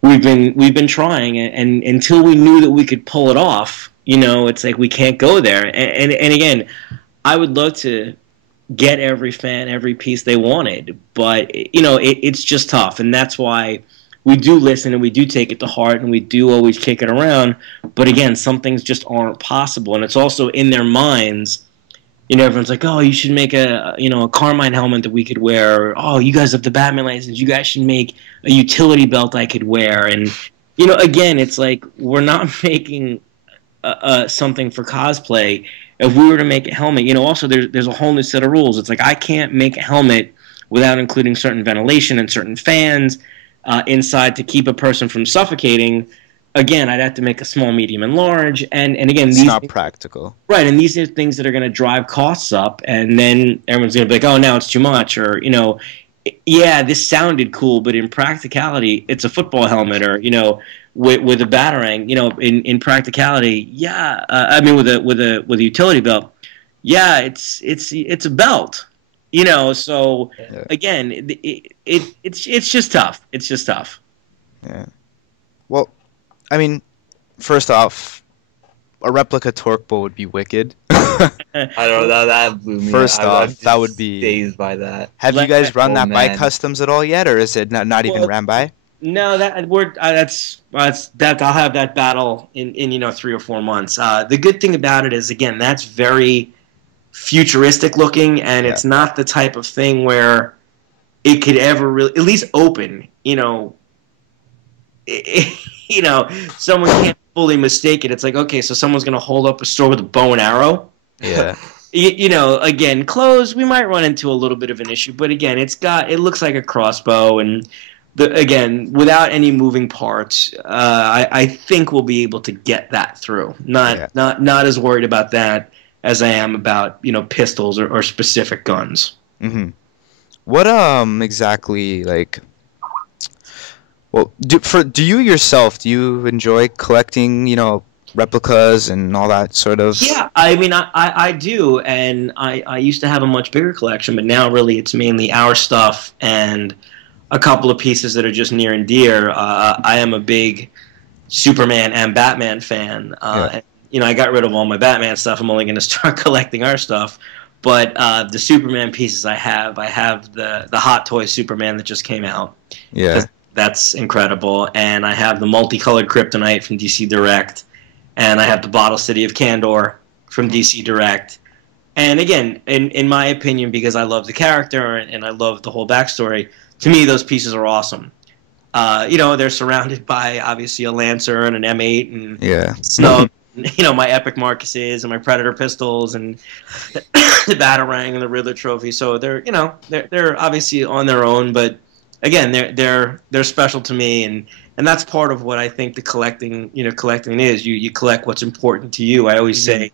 we've been trying, and until we knew that we could pull it off, you know, it's like we can't go there. And again, I would love to get every fan every piece they wanted, but you know, it's just tough, and that's why we do listen and we do take it to heart and we do always kick it around. But again, some things just aren't possible, and it's also in their minds. You know, everyone's like, oh, you should make a Carmine helmet that we could wear. Or, oh, you guys have the Batman license. You guys should make a utility belt I could wear. And, you know, again, it's like we're not making something for cosplay. If we were to make a helmet, you know, also there's a whole new set of rules. It's like I can't make a helmet without including certain ventilation and certain fans inside to keep a person from suffocating. Again, I'd have to make a small, medium, and large, and again, it's these not practical, right? And these are things that are going to drive costs up, and then everyone's going to be like, "Oh, now it's too much," or you know, yeah, this sounded cool, but in practicality, it's a football helmet, or you know, with a batarang. You know, in practicality, yeah, I mean, with a utility belt, yeah, it's a belt. You know, so again, it's just tough. It's just tough. Yeah. Well, I mean, first off, a replica torque bow would be wicked. I don't know, that blew me. First off, that would be dazed by that. Have you guys run that by man. customs at all yet, or is it not even ran by? No, that's I'll have that battle in 3 or 4 months. The good thing about it is, again, that's very futuristic looking, and it's not the type of thing where it could ever really, at least open, you know. You know, someone can't fully mistake it. It's like, okay, so someone's going to hold up a store with a bow and arrow. Yeah. You know, again, closed, we might run into a little bit of an issue, but again, it looks like a crossbow, and again, without any moving parts, I think we'll be able to get that through. Not as worried about that as I am about, you know, pistols or specific guns. Mm-hmm. What exactly, like? Well, do you yourself, do you enjoy collecting, you know, replicas and all that sort of? Yeah, I mean, I do, and I used to have a much bigger collection, but now really it's mainly our stuff and a couple of pieces that are just near and dear. I am a big Superman and Batman fan. And, you know, I got rid of all my Batman stuff. I'm only going to start collecting our stuff. But the Superman pieces I have the Hot Toy Superman that just came out. Yeah. That's incredible. And I have the multicolored Kryptonite from DC Direct. And I have the Bottle City of Kandor from DC Direct. And again, in my opinion, because I love the character and I love the whole backstory, to me those pieces are awesome. You know, they're surrounded by, obviously, a Lancer and an M8 and Snub. You know, my Epic Marcuses and my Predator pistols and the Batarang and the Riddler trophy. So they're, you know, they're obviously on their own, but again, they're special to me, and that's part of what I think the collecting is. You collect what's important to you. I always say,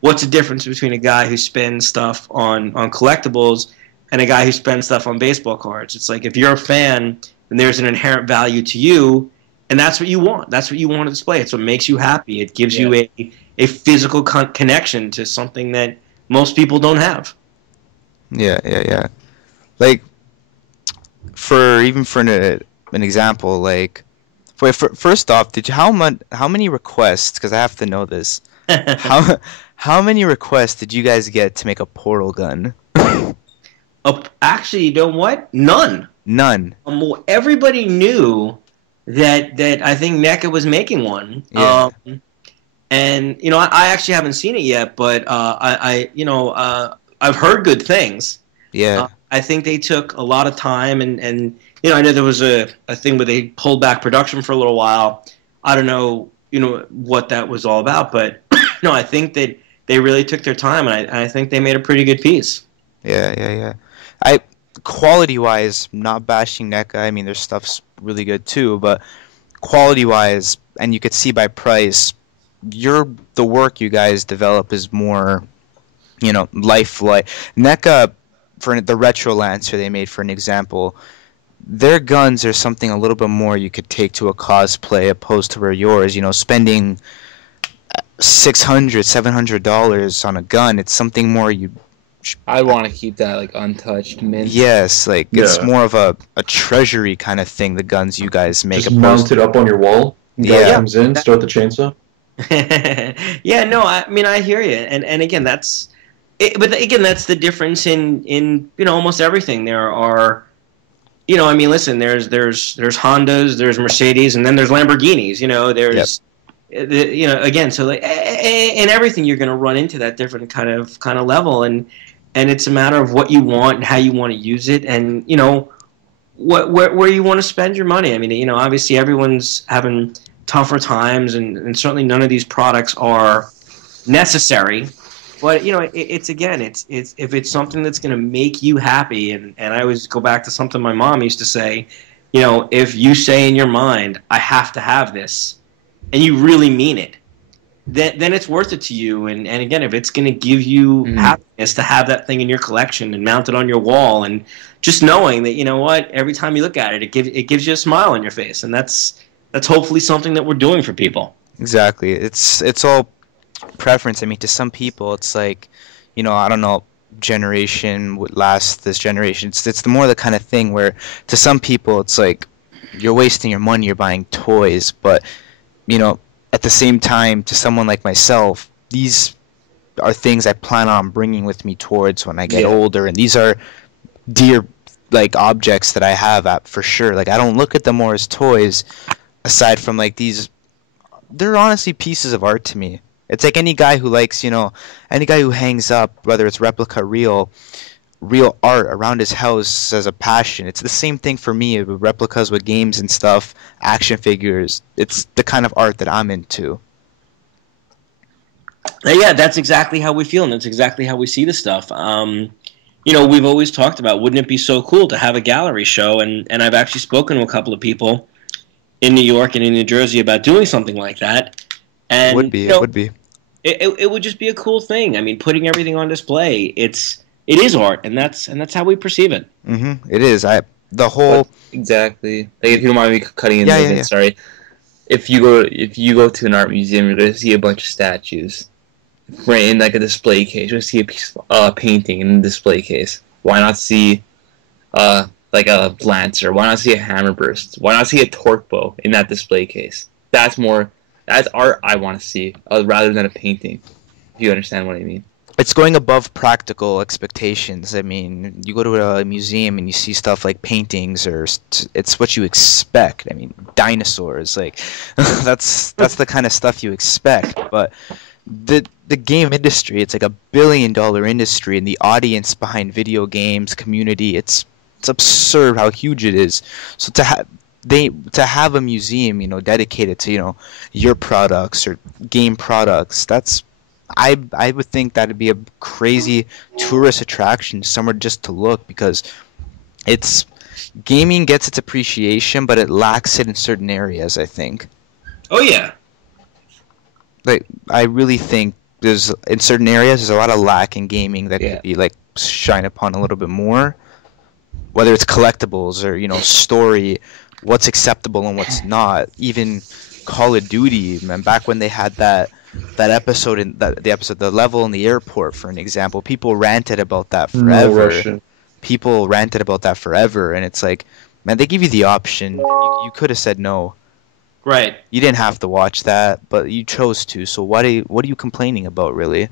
what's the difference between a guy who spends stuff on collectibles and a guy who spends stuff on baseball cards? It's like, if you're a fan, then there's an inherent value to you, and that's what you want. That's what you want to display. It's what makes you happy. It gives you a physical connection to something that most people don't have. Yeah. Like, for an example, like, first off, how many requests? Because I have to know this. How many requests did you guys get to make a portal gun? Actually, you know what? None. Well, everybody knew that I think NECA was making one. Yeah. And I actually haven't seen it yet, but I've heard good things. Yeah. I think they took a lot of time, and I know there was a thing where they pulled back production for a little while. I don't know, what that was all about, but no, I think that they really took their time, and I think they made a pretty good piece. Yeah. Quality-wise, not bashing NECA. I mean, their stuff's really good too, but quality-wise, and you could see by price, the work you guys develop is more, lifelike. NECA, for the Retro Lancer they made, for an example, their guns are something a little bit more you could take to a cosplay opposed to where yours, spending $600-$700 on a gun. It's something more I want to keep that like untouched, mint. Yes, like it's more of a treasury kind of thing. The guns you guys make, just mount it up on your wall. Guy comes in, start the chainsaw. Yeah, no, I mean I hear you, and again that's but again that's the difference in almost everything. There are, I mean, listen, there's Hondas, there's Mercedes, and then there's Lamborghinis. There's again, so like in everything you're going to run into that different kind of level, and it's a matter of what you want and how you want to use it, and where you want to spend your money. I mean, obviously everyone's having tougher times, and certainly none of these products are necessary. But it's if it's something that's going to make you happy, and I always go back to something my mom used to say, if you say in your mind, I have to have this, and you really mean it, then it's worth it to you. And again, if it's going to give you happiness to have that thing in your collection and mount it on your wall, and just knowing that every time you look at it, it gives you a smile on your face, and that's hopefully something that we're doing for people. Exactly. It's all preference. I mean, to some people, it's like, I don't know, generation would last this generation. It's the more the kind of thing where to some people it's like you're wasting your money, you're buying toys, but at the same time, to someone like myself, these are things I plan on bringing with me towards when I get older, and these are dear objects that I have for sure. Like, I don't look at them more as toys, aside from these. They're honestly pieces of art to me. It's like any guy who likes, any guy who hangs up, whether it's replica, real art around his house as a passion. It's the same thing for me with replicas, with games and stuff, action figures. It's the kind of art that I'm into. Yeah, that's exactly how we feel, and that's exactly how we see the stuff. We've always talked about, wouldn't it be so cool to have a gallery show, and I've actually spoken to a couple of people in New York and in New Jersey about doing something like that. And it would be. It would just be a cool thing. I mean, putting everything on display, it is art, and that's how we perceive it. Mm-hmm. It is. Exactly. Like, if you don't mind me cutting in there, sorry. If you go to an art museum, you're going to see a bunch of statues, right, in a display case. You're going to see a piece of painting in a display case. Why not see a Lancer? Why not see a Hammerburst? Why not see a torque bow in that display case? That's art I want to see, rather than a painting, if you understand what I mean. It's going above practical expectations. I mean, you go to a museum and you see stuff like paintings, or it's what you expect. I mean, dinosaurs, that's the kind of stuff you expect. But the game industry, it's like $1 billion industry, and the audience behind video games, community, it's absurd how huge it is. So to have a museum, dedicated to, your products or game products, I would think that'd be a crazy tourist attraction somewhere just to look, because gaming gets its appreciation, but it lacks it in certain areas, I think. Oh yeah. I really think in certain areas there's a lot of lack in gaming that could be shine upon a little bit more. Whether it's collectibles or story, what's acceptable and what's not. Even Call of Duty, man, back when they had that episode the level in the airport, for an example, people ranted about that forever. And it's like, man, they give you the option. You could have said no. Right. You didn't have to watch that, but you chose to. So what are you complaining about, really?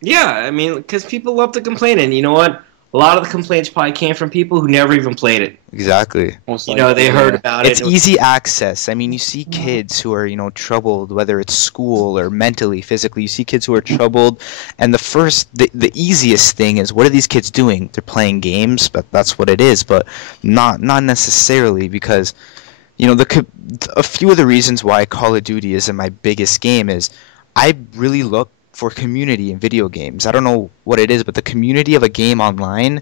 Yeah, I mean, because people love to complain, and you know what? A a lot of the complaints probably came from people who never even played it. Exactly. They heard about it. It's easy access. I mean, you see kids who are, troubled, whether it's school or mentally, physically. You see kids who are troubled, and the easiest thing is, what are these kids doing? They're playing games, but that's what it is. But not necessarily, because, a few of the reasons why Call of Duty isn't my biggest game is I really look for community in video games. I don't know what it is, but the community of a game online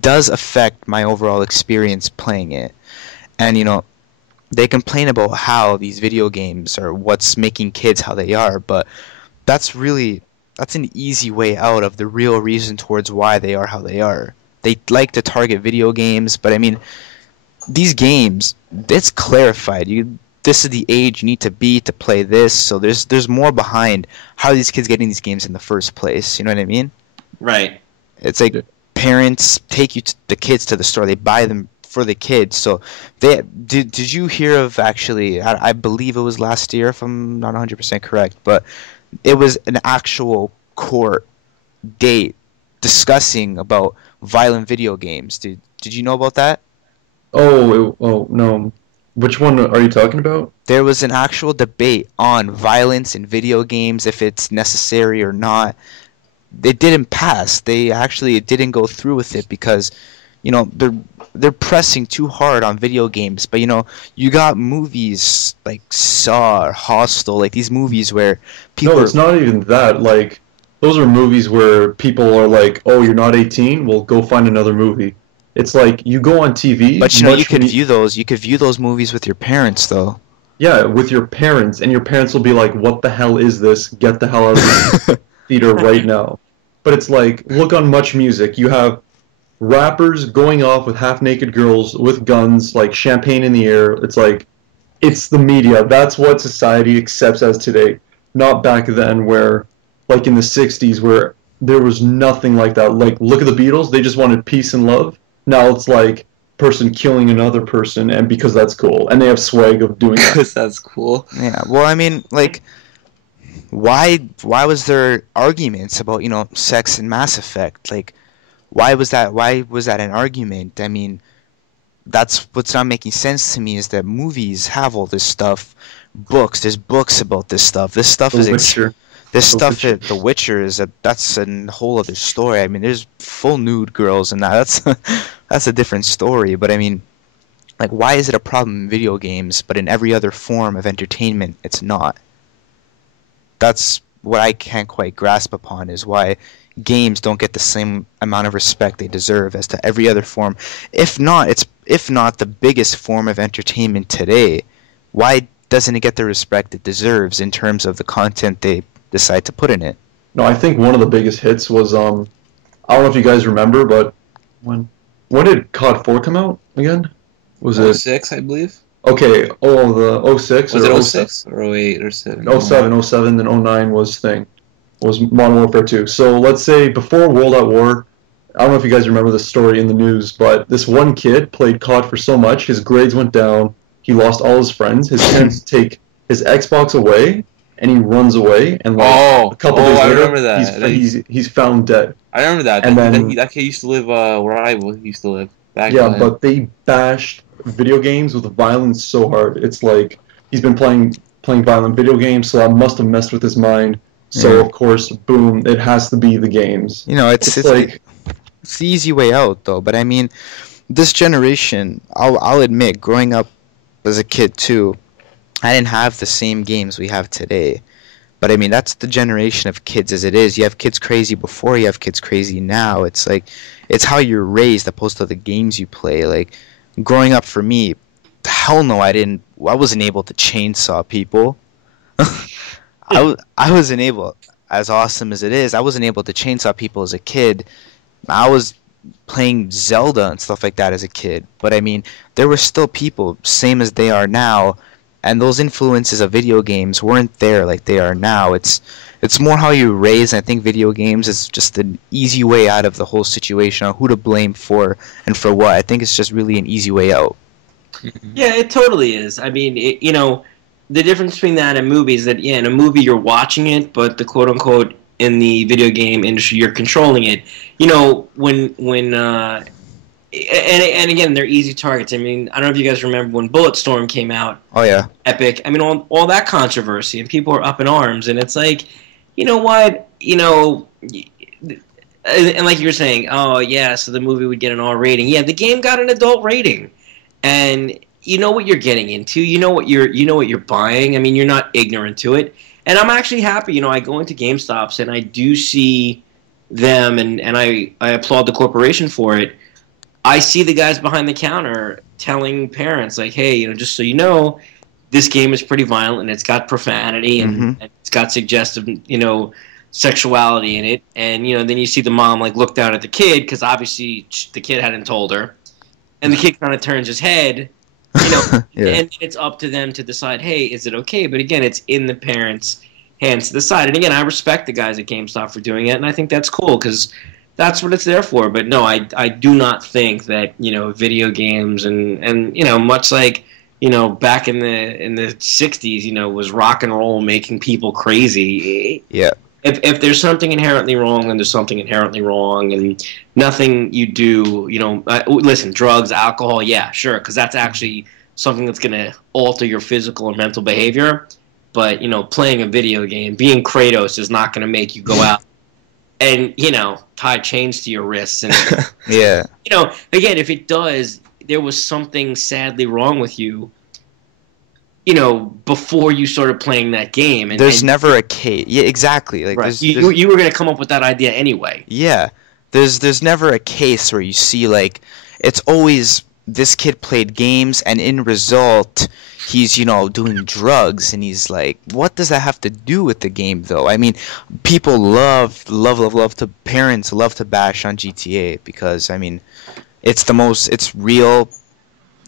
does affect my overall experience playing it. And they complain about how these video games are what's making kids how they are, but that's an easy way out of the real reason towards why they are how they are. They like to target video games, but I mean, these games, it's clarified. This is the age you need to be to play this, so there's more behind how are these kids getting these games in the first place. You know what I mean? Right. It's like parents take the kids to the store. They buy them for the kids. So did you hear of, actually, I believe it was last year, if I'm not 100% correct, but it was an actual court date discussing about violent video games. Did you know about that? Oh no. Which one are you talking about? There was an actual debate on violence in video games, if it's necessary or not. It didn't pass. It didn't go through with it because, they're pressing too hard on video games. But you got movies like Saw or Hostel, like these movies where people. No, it's not even that. Like, those are movies where people are like, "Oh, you're not 18? Well, go find another movie." It's like you go on TV. But you could view those. You could view those movies with your parents, though. Yeah, with your parents, and your parents will be like, "What the hell is this? Get the hell out of the theater right now." But it's like, look on Much Music. You have rappers going off with half-naked girls with guns, like champagne in the air. It's like, it's the media. That's what society accepts as today. Not back then, where, like in the '60s, where there was nothing like that. Like, look at the Beatles. They just wanted peace and love. Now it's like person killing another person, and because that's cool, and they have swag of doing that. Because that's cool. Yeah. Well, I mean, like, why was there arguments about sex in Mass Effect? Like, why was that an argument? I mean, that's what's not making sense to me, is that movies have all this stuff. There's books about this stuff. This stuff The Witcher. The Witcher that's a whole other story. I mean, there's full nude girls and that's a different story. But I mean, like, why is it a problem in video games, but in every other form of entertainment it's not? That's what I can't quite grasp upon, is why games don't get the same amount of respect they deserve as to every other form. If not the biggest form of entertainment today, why doesn't it get the respect it deserves in terms of the content they decide to put in it? No, I think one of the biggest hits was I don't know if you guys remember, but when did COD 4 come out again? Was it 06, I believe? Okay, the 06 was or it 06 or 08 or 7? 07, then 09 was Modern Warfare 2. So let's say before World at War, I don't know if you guys remember this story in the news, but this one kid played COD for so much, his grades went down, he lost all his friends, his parents take his Xbox away, and he runs away, and a couple days later, he's found dead. I remember that. And then that kid used to live where I used to live back then. then. But they bashed video games with violence so hard. It's like he's been playing violent video games, so that must have messed with his mind. So of course, boom, it has to be the games. It's like it's the easy way out, though. But I mean, this generation, I'll admit, growing up as a kid too, I didn't have the same games we have today. But I mean, that's the generation of kids as it is. You have kids crazy before, you have kids crazy now. It's like, it's how you're raised opposed to the games you play. Like, growing up for me, hell no, I wasn't able to chainsaw people. I wasn't able, as awesome as it is, I wasn't able to chainsaw people as a kid. I was playing Zelda and stuff like that as a kid. But I mean, there were still people, same as they are now, and those influences of video games weren't there like they are now. It's more how you raise, and I think video games is just an easy way out of the whole situation on who to blame for and for what. I think it's just really an easy way out. Yeah, it totally is. I mean, the difference between that and movies is that, in a movie you're watching it, but the quote-unquote in the video game industry, you're controlling it. You know, and again, they're easy targets. I mean, I don't know if you guys remember when Bulletstorm came out. Oh yeah. Epic. I mean, all that controversy, and people are up in arms, and it's like, you know what, you know, and like you were saying, oh yeah, so the movie would get an R rating. Yeah, the game got an adult rating, and you know what you're getting into. You know what you're buying. I mean, you're not ignorant to it. And I'm actually happy. You know, I go into GameStops and I do see them, and I applaud the corporation for it. I see the guys behind the counter telling parents, like, hey, you know, just so you know, this game is pretty violent and it's got profanity and it's got suggestive, you know, sexuality in it. And, you know, then you see the mom, like, look down at the kid because obviously the kid hadn't told her. And the kid kind of turns his head, you know, and it's up to them to decide, hey, is it okay? But again, it's in the parents' hands to decide. And again, I respect the guys at GameStop for doing it, and I think that's cool because that's what it's there for. But no, I do not think that, you know, video games and you know, much like, you know, back in the 60s, you know, was rock and roll making people crazy. Yeah. If there's something inherently wrong, then there's something inherently wrong, and nothing you do, you know, listen, drugs, alcohol, yeah, sure, because that's actually something that's going to alter your physical and mental behavior. But, you know, playing a video game, being Kratos is not going to make you go out and, you know, tie chains to your wrists. And, yeah. You know, again, if it does, there was something sadly wrong with you, you know, before you started playing that game. And there's never a case. Yeah, exactly. Like, right. You were going to come up with that idea anyway. Yeah. There's never a case where you see, like, it's always this kid played games and in result he's, you know, doing drugs, and he's like, what does that have to do with the game, though? I mean, people parents love to bash on GTA because, I mean, it's real.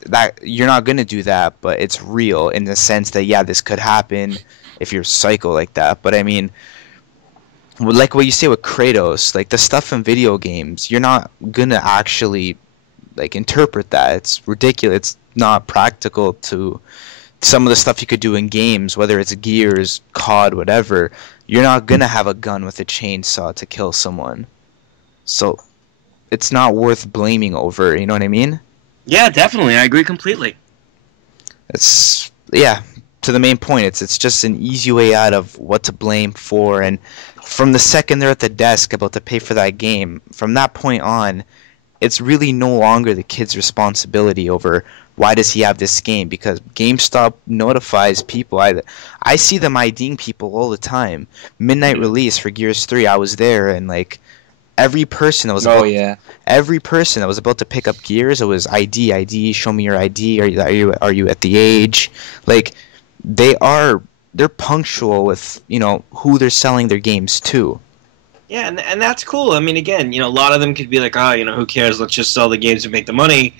That you're not gonna do that, but it's real in the sense that, yeah, this could happen if you're psycho like that. But I mean, like what you say with Kratos, like the stuff in video games, you're not gonna actually like interpret that. It's ridiculous. It's not practical to some of the stuff you could do in games, whether it's Gears, COD, whatever. You're not gonna have a gun with a chainsaw to kill someone, so it's not worth blaming over. You know what I mean? Yeah, definitely. I agree completely. It's, yeah, to the main point, it's just an easy way out of what to blame for. And from the second they're at the desk about to pay for that game, from that point on, it's really no longer the kid's responsibility over why does he have this game, because GameStop notifies people. I see them IDing people all the time. Midnight release for Gears 3, I was there, and like every person that was about to pick up Gears, it was ID, show me your ID. Are you at the age? Like they're punctual with, you know, who they're selling their games to. Yeah, and that's cool. I mean, again, you know, a lot of them could be like, oh, you know, who cares? Let's just sell the games and make the money.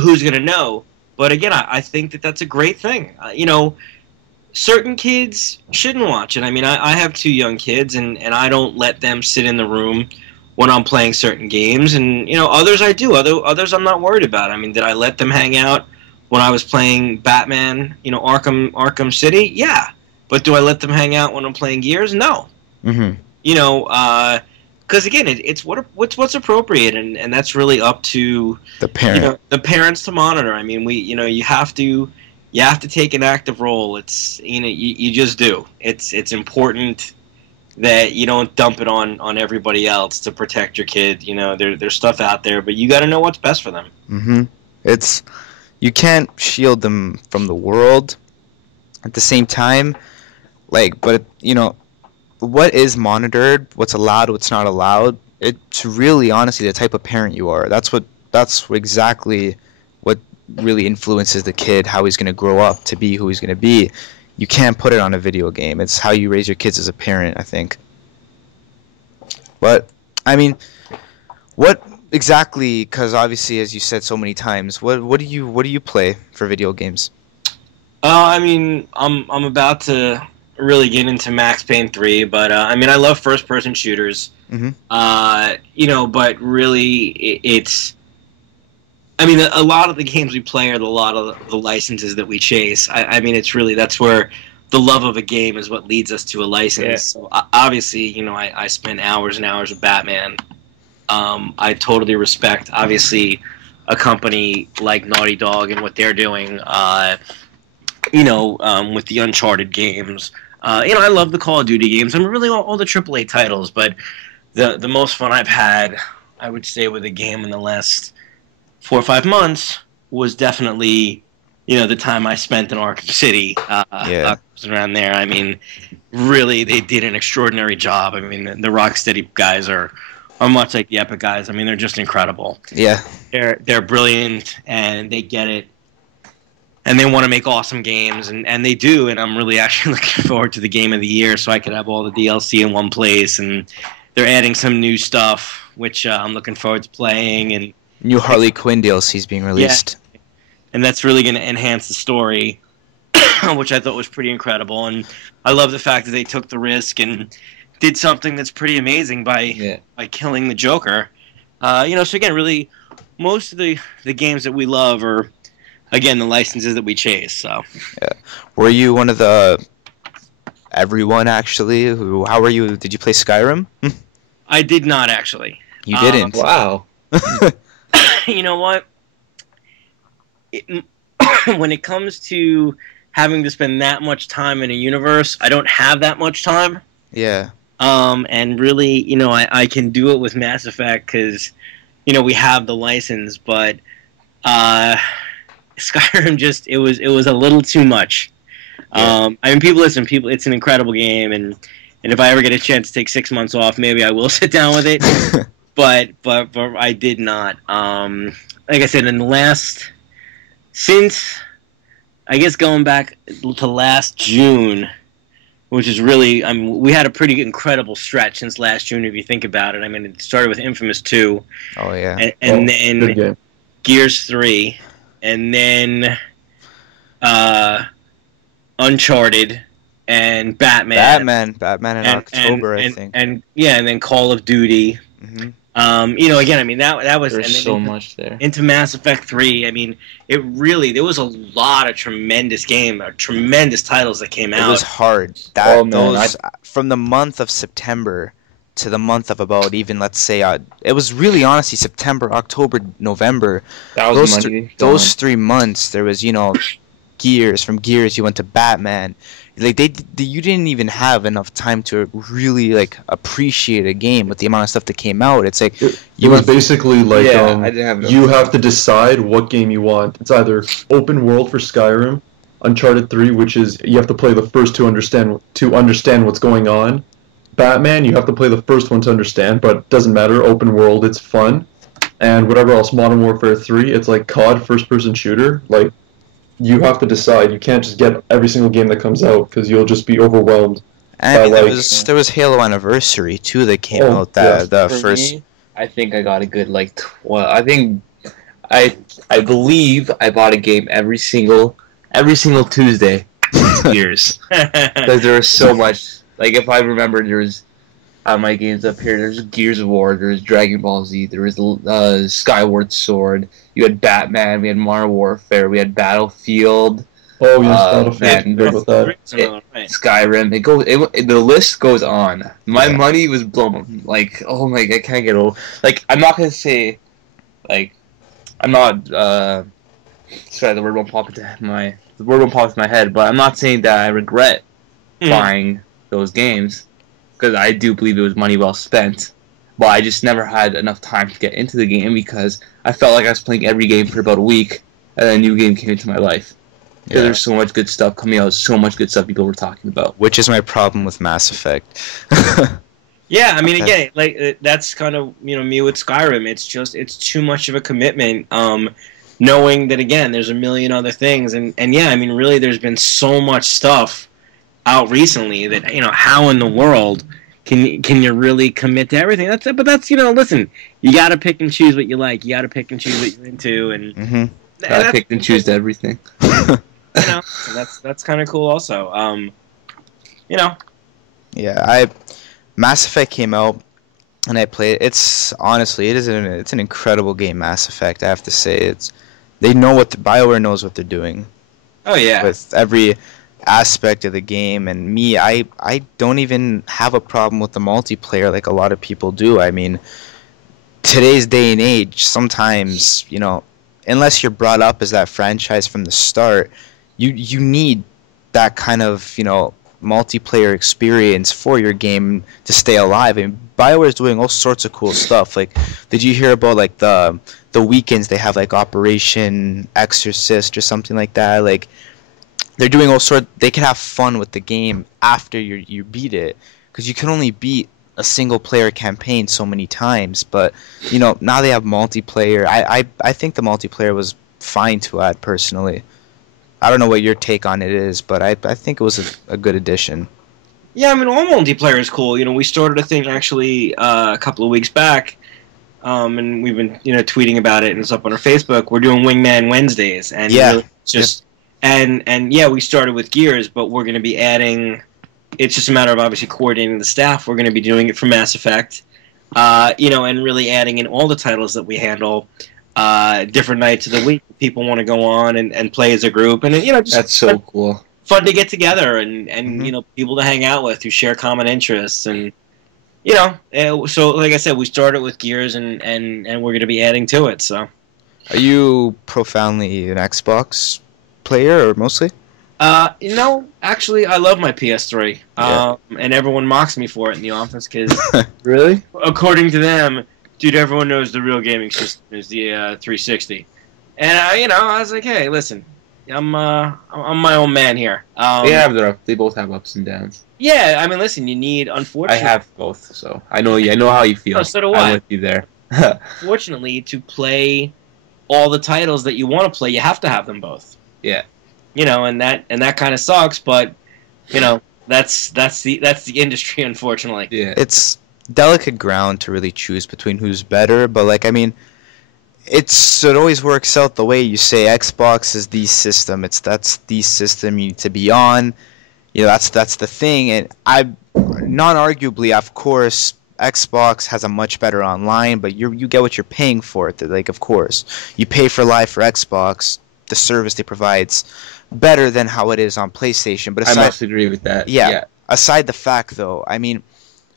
Who's gonna know? But again, I think that that's a great thing. You know, certain kids shouldn't watch it. I mean, I have 2 young kids, and I don't let them sit in the room when I'm playing certain games. And, you know, others I do. Others I'm not worried about. I mean, did I let them hang out when I was playing Batman, you know, Arkham City? Yeah. But do I let them hang out when I'm playing Gears? No. Mm-hmm. You know, because again, it's what's appropriate, and that's really up to the parent. You know, the parents to monitor. I mean, you have to take an active role. It's, you know, you just do. It's important that you don't dump it on everybody else to protect your kid. You know, there's stuff out there, but you got to know what's best for them. Mm-hmm. You can't shield them from the world. At the same time, like, but you know, what is monitored, what's allowed, what's not allowed. It's really, honestly, the type of parent you are. That's exactly what really influences the kid, how he's going to grow up to be who he's going to be. You can't put it on a video game. It's how you raise your kids as a parent, I think. But I mean, what exactly? Because obviously, as you said so many times, what do you play for video games? I mean, I'm about to really get into Max Payne 3, but I mean, I love first-person shooters. Mm-hmm. You know, but really, it's. I mean, a lot of the games we play are a lot of the licenses that we chase. I mean, it's really, that's where the love of a game is what leads us to a license. Yeah. So obviously, you know, I spent hours and hours with Batman. I totally respect, obviously, a company like Naughty Dog and what they're doing, you know, with the Uncharted games. You know, I love the Call of Duty games. I mean, really all the AAA titles, but the most fun I've had, I would say, with a game in the last 4 or 5 months was definitely, you know, the time I spent in Arkham City. Around there. I mean, really, they did an extraordinary job. I mean, the Rocksteady guys are much like the Epic guys. I mean, they're just incredible. Yeah. They're brilliant, and they get it. And they want to make awesome games, and they do. And I'm really actually looking forward to the game of the year, so I could have all the DLC in one place. And they're adding some new stuff, which I'm looking forward to playing. And new Harley Quinn DLC is being released. Yeah. And that's really going to enhance the story, which I thought was pretty incredible. And I love the fact that they took the risk and did something that's pretty amazing by killing the Joker. You know, so again, really, most of the games that we love are, again, the licenses that we chase. So, yeah. Were you one of the everyone actually? How were you? Did you play Skyrim? I did not actually. You didn't? Wow. You know what? When it comes to having to spend that much time in a universe, I don't have that much time. Yeah. And really, you know, I can do it with Mass Effect because, you know, we have the license, but Skyrim just it was a little too much. I mean, people, it's an incredible game, and if I ever get a chance to take 6 months off, maybe I will sit down with it. but I did not. Like I said, in the last, since I guess going back to last June, which is really, I mean, we had a pretty incredible stretch since last June if you think about it. I mean, it started with Infamous 2. Oh yeah. And then Gears 3, and then Uncharted, and Batman in October, I think. And then Call of Duty. Mm-hmm. You know, again, I mean, that was... There's so much there. Into Mass Effect 3, I mean, it really... There was a lot of tremendous titles that came out. It was hard. From the month of September to the month of about even, let's say, it was really honestly September, October, November. Those 3 months, there was, you know, Gears. From Gears, you went to Batman. Like you didn't even have enough time to really like appreciate a game with the amount of stuff that came out. It's like it was basically like you have to decide what game you want. It's either open world for Skyrim, Uncharted 3, which is you have to play the first to understand what's going on. Batman, you have to play the first one to understand, but it doesn't matter. Open world, it's fun, and whatever else. Modern Warfare 3, it's like COD, first-person shooter, like. You have to decide. You can't just get every single game that comes out because you'll just be overwhelmed. And I mean, there was Halo Anniversary too that came out. The first. Me, I think I got a good like 12. I think I believe I bought a game every single Tuesday. Years because there was so much. Like if I remember, there was my games up here. There's Gears of War. There's Dragon Ball Z. There was Skyward Sword. You had Batman. We had Modern Warfare. We had Battlefield. Oh yes, Battlefield. Good with that. Skyrim. The list goes on. My money was blown. Like oh my, I can't get old. Like I'm not gonna say, like I'm not. Sorry, the word won't pop into my head. But I'm not saying that I regret buying those games. Because I do believe it was money well spent. But I just never had enough time to get into the game because I felt like I was playing every game for about a week, and then a new game came into my life. Because there's so much good stuff coming out, so much good stuff people were talking about. Which is my problem with Mass Effect. Yeah, I mean, again, like that's kind of, you know, me with Skyrim. It's too much of a commitment. Knowing that, again, there's a million other things. And yeah, I mean, really, there's been so much stuff out recently that, you know, how in the world can you really commit to everything? That's it. But that's, you know, listen, you got to pick and choose what you like. You got to pick and choose what you're into, and I picked and choose everything. You know, so that's kind of cool. Also, you know. Yeah, Mass Effect came out, and I played. It's an incredible game, Mass Effect. I have to say, BioWare knows what they're doing. Oh yeah. With every aspect of the game. And me, I don't even have a problem with the multiplayer like a lot of people do. I mean, today's day and age, sometimes, you know, unless you're brought up as that franchise from the start, you need that kind of, you know, multiplayer experience for your game to stay alive. And BioWare's doing all sorts of cool stuff. Like, did you hear about like the weekends they have, like Operation Exorcist or something like that? Like, they're doing all sort. They can have fun with the game after you beat it, because you can only beat a single player campaign so many times. But you know, now they have multiplayer. I think the multiplayer was fine to add personally. I don't know what your take on it is, but I think it was a good addition. Yeah, I mean, all multiplayer is cool. You know, we started a thing actually a couple of weeks back, and we've been, you know, tweeting about it, and it's up on our Facebook. We're doing Wingman Wednesdays, and yeah, really just and yeah, we started with Gears, but we're going to be adding. It's just a matter of obviously coordinating the staff. We're going to be doing it for Mass Effect, you know, and really adding in all the titles that we handle. Different nights of the week, people want to go on and play as a group, and you know, just that's so cool. Fun to get together and Mm-hmm. you know, people to hang out with who share common interests, and you know, so like I said, we started with Gears and we're going to be adding to it. So, are you profoundly an Xbox player or mostly? You know, actually, I love my PS3, Yeah. and everyone mocks me for it in the office because, Really? according to them, dude, everyone knows the real gaming system is the 360. And you know, I was like, hey, listen, I'm my own man here. They both have ups and downs. Yeah, I mean, listen, you need, unfortunately, I have both, so I know how you feel. Oh, so do I. I'm with you there. Fortunately, to play all the titles that you want to play, you have to have them both. Yeah. You know, and that kind of sucks, but you know, that's the industry, unfortunately. Yeah. It's delicate ground to really choose between who's better, but like, I mean, it always works out the way you say Xbox is the system. That's the system you need to be on. You know, that's the thing. And non-arguably, of course, Xbox has a much better online, but you get what you're paying for it. Like, of course, you pay for life for Xbox. The service they provide's better than how it is on PlayStation. But aside, I must agree with that. Yeah. Aside the fact, though, I mean,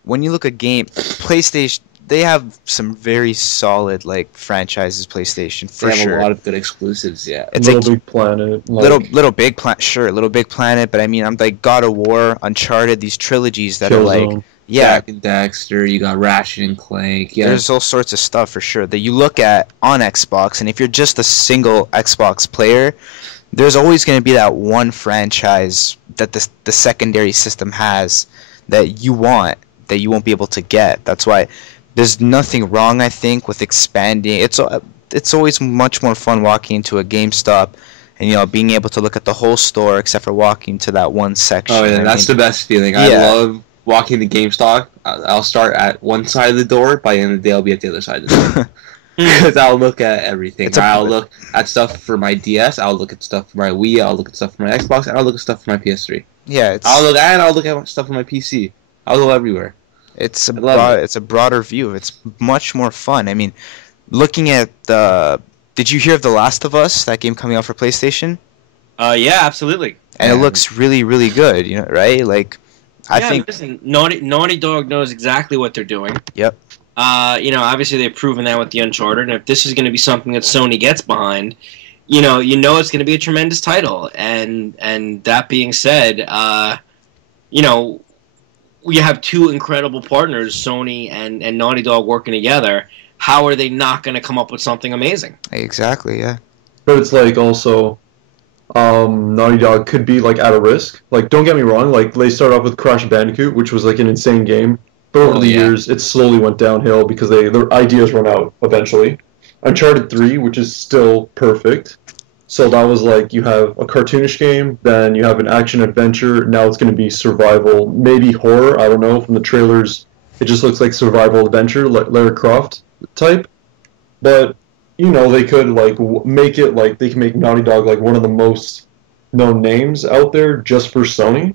when you look at PlayStation, they have some very solid like franchises. PlayStation for they have sure. a lot of good exclusives. Yeah. It's Little like Big Planet. Little Big Planet, sure, Little Big Planet. But I mean, I'm like God of War, Uncharted, these trilogies that are like, Killzone. yeah, Jack and Daxter. You got Ratchet and Clank. Yeah. there's all sorts of stuff for sure that you look at on Xbox, and if you're just a single Xbox player, there's always going to be that one franchise that the secondary system has that you want, that you won't be able to get. That's why there's nothing wrong, I think, with expanding. It's always much more fun walking into a GameStop and, you know, being able to look at the whole store except for walking to that one section. Oh yeah, that's the best feeling. I love walking to GameStop. I'll start at one side of the door. By the end of the day, I'll be at the other side of the door. Because I'll look at everything. I'll look at stuff for my DS. I'll look at stuff for my Wii. I'll look at stuff for my Xbox. And I'll look at stuff for my PS3. Yeah, I'll look at stuff for my PC. I'll go everywhere. It's a broader view. It's much more fun. I mean, looking at did you hear of The Last of Us? That game coming out for PlayStation? Yeah, absolutely. And it looks really, really good. You know, right? Like, I think. Listen, Naughty Dog knows exactly what they're doing. Yep. You know, obviously they've proven that with the Uncharted, and if this is going to be something that Sony gets behind, you know it's going to be a tremendous title. And that being said, you know, we have two incredible partners, Sony and Naughty Dog, working together. How are they not going to come up with something amazing? Exactly, yeah. But it's like also, Naughty Dog could be like at a risk. Like, don't get me wrong, like they started off with Crash Bandicoot, which was like an insane game. But over the years, it slowly went downhill because their ideas run out eventually. Uncharted 3, which is still perfect. So that was like, you have a cartoonish game, then you have an action-adventure, now it's going to be survival, maybe horror, I don't know, from the trailers, it just looks like survival adventure, Lara Croft type. But, you know, they could like make it like, they can make Naughty Dog like one of the most known names out there just for Sony.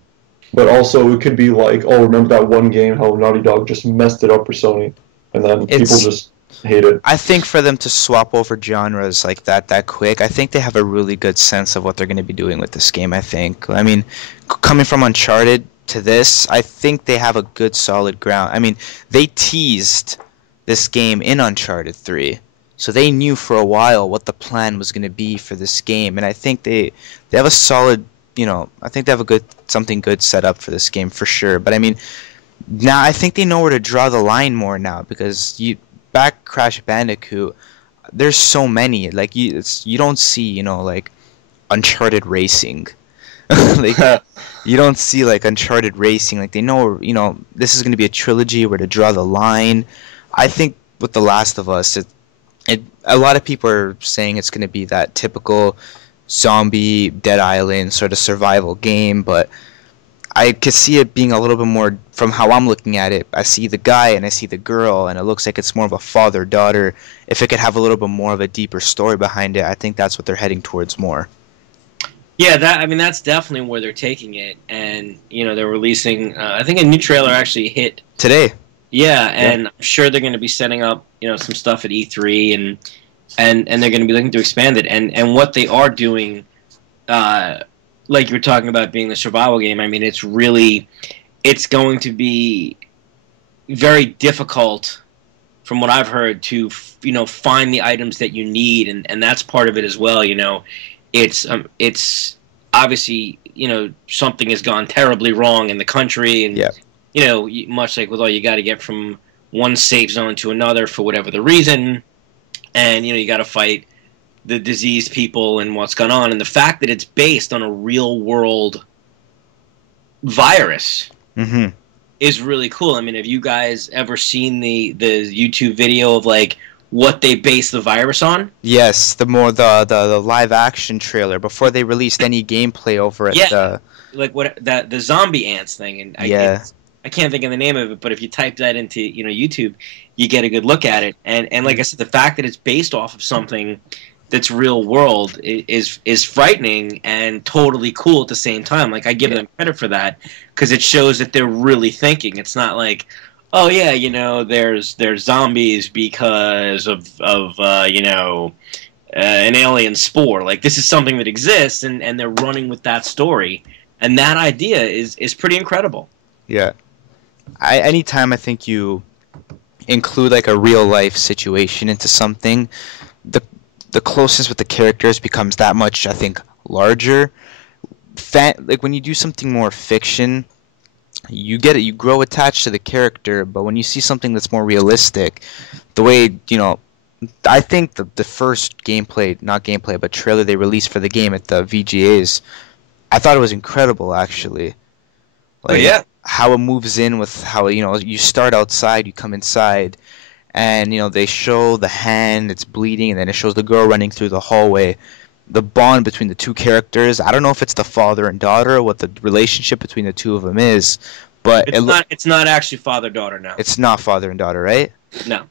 But also it could be like, oh, remember that one game, how Naughty Dog just messed it up for Sony, and then people just hate it. I think for them to swap over genres like that quick, I think they have a really good sense of what they're going to be doing with this game, I think. I mean, coming from Uncharted to this, I think they have a good solid ground. I mean, they teased this game in Uncharted 3. So they knew for a while what the plan was going to be for this game, and I think they have a solid, I think they have something good set up for this game for sure. But I mean, now I think they know where to draw the line more now, because back Crash Bandicoot, there's so many, like you don't see, like Uncharted Racing. Like you don't see like Uncharted Racing. Like they know, this is going to be a trilogy where to draw the line. I think with The Last of Us, a lot of people are saying it's going to be that typical zombie Dead Island sort of survival game, but I could see it being a little bit more, from how I'm looking at it. I see the guy and I see the girl, and it looks like it's more of a father-daughter. If it could have a little bit more of a deeper story behind it, I think that's what they're heading towards more. Yeah, that's definitely where they're taking it, and they're releasing. I think a new trailer actually hit today. Yeah, and I'm sure they're going to be setting up, some stuff at E3, and they're going to be looking to expand it. And what they are doing, like you were talking about being the survival game, I mean, it's going to be very difficult, from what I've heard, to find the items that you need, and that's part of it as well. It's obviously something has gone terribly wrong in the country, and much like with all, you got to get from one safe zone to another for whatever the reason, and you got to fight the diseased people and what's gone on, and the fact that it's based on a real world virus is really cool. I mean, have you guys ever seen the YouTube video of like what they base the virus on? Yes, the live action trailer before they released any gameplay over at like the zombie ants thing, and I can't think of the name of it, but if you type that into YouTube, you get a good look at it. And like I said, the fact that it's based off of something that's real world is frightening and totally cool at the same time. Like, I give them credit for that, because it shows that they're really thinking. It's not like, oh yeah, there's zombies because of an alien spore. Like, this is something that exists, and they're running with that story, and that idea is pretty incredible. Yeah. Anytime I think you include like a real life situation into something, the closeness with the characters becomes that much, I think, larger. Like when you do something more fiction, you get it, you grow attached to the character, but when you see something that's more realistic, the way, I think the first trailer they released for the game at the VGAs, I thought it was incredible, actually. Like, how it moves in with how, you start outside, you come inside, and, they show the hand, it's bleeding, and then it shows the girl running through the hallway. The bond between the two characters, I don't know if it's the father and daughter, what the relationship between the two of them is, but it's not actually father-daughter now. It's not father and daughter, right? No.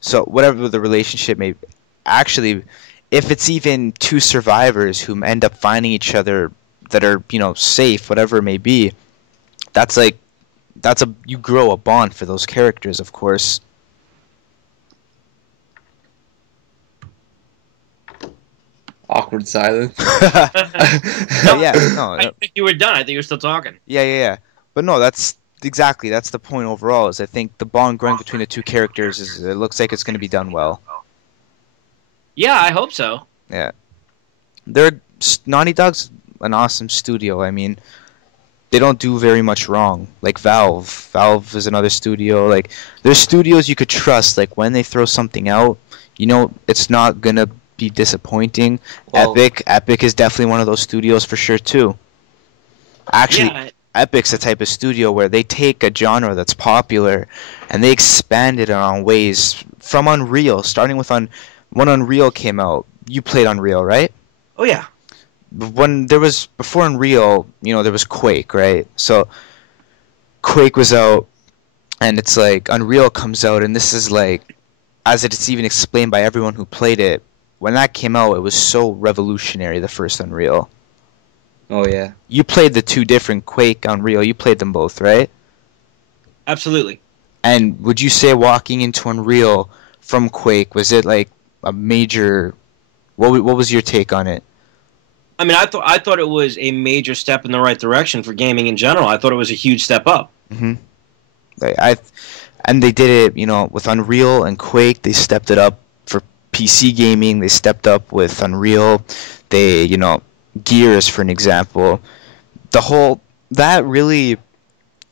So whatever the relationship may be, actually, if it's even two survivors who end up finding each other that are, safe, whatever it may be, you grow a bond for those characters, of course. Awkward silence. I think you were done. I think you were still talking. Yeah. But no, that's the point overall, is I think the bond growing between the two characters it looks like it's going to be done well. Yeah, I hope so. Yeah. Naughty Dog's an awesome studio. I mean, they don't do very much wrong. Like Valve. Valve is another studio. Like, there's studios you could trust. Like, when they throw something out, it's not going to be disappointing. Well, Epic is definitely one of those studios for sure, too. Actually, Epic's the type of studio where they take a genre that's popular and they expand it on ways from Unreal, starting with when Unreal came out. You played Unreal, right? Oh, yeah. Before Unreal, there was Quake, right? So Quake was out, and it's like Unreal comes out, and this is like, as it's even explained by everyone who played it, when that came out, it was so revolutionary, the first Unreal. Oh, yeah. You played the two different Quake, Unreal. You played them both, right? Absolutely. And would you say walking into Unreal from Quake? Was it like a major? What was your take on it? I mean, I thought it was a major step in the right direction for gaming in general. I thought it was a huge step up. Mm-hmm. And they did it, you know, with Unreal and Quake. They stepped it up for PC gaming. They stepped up with Unreal. They, you know, Gears for an example. That really,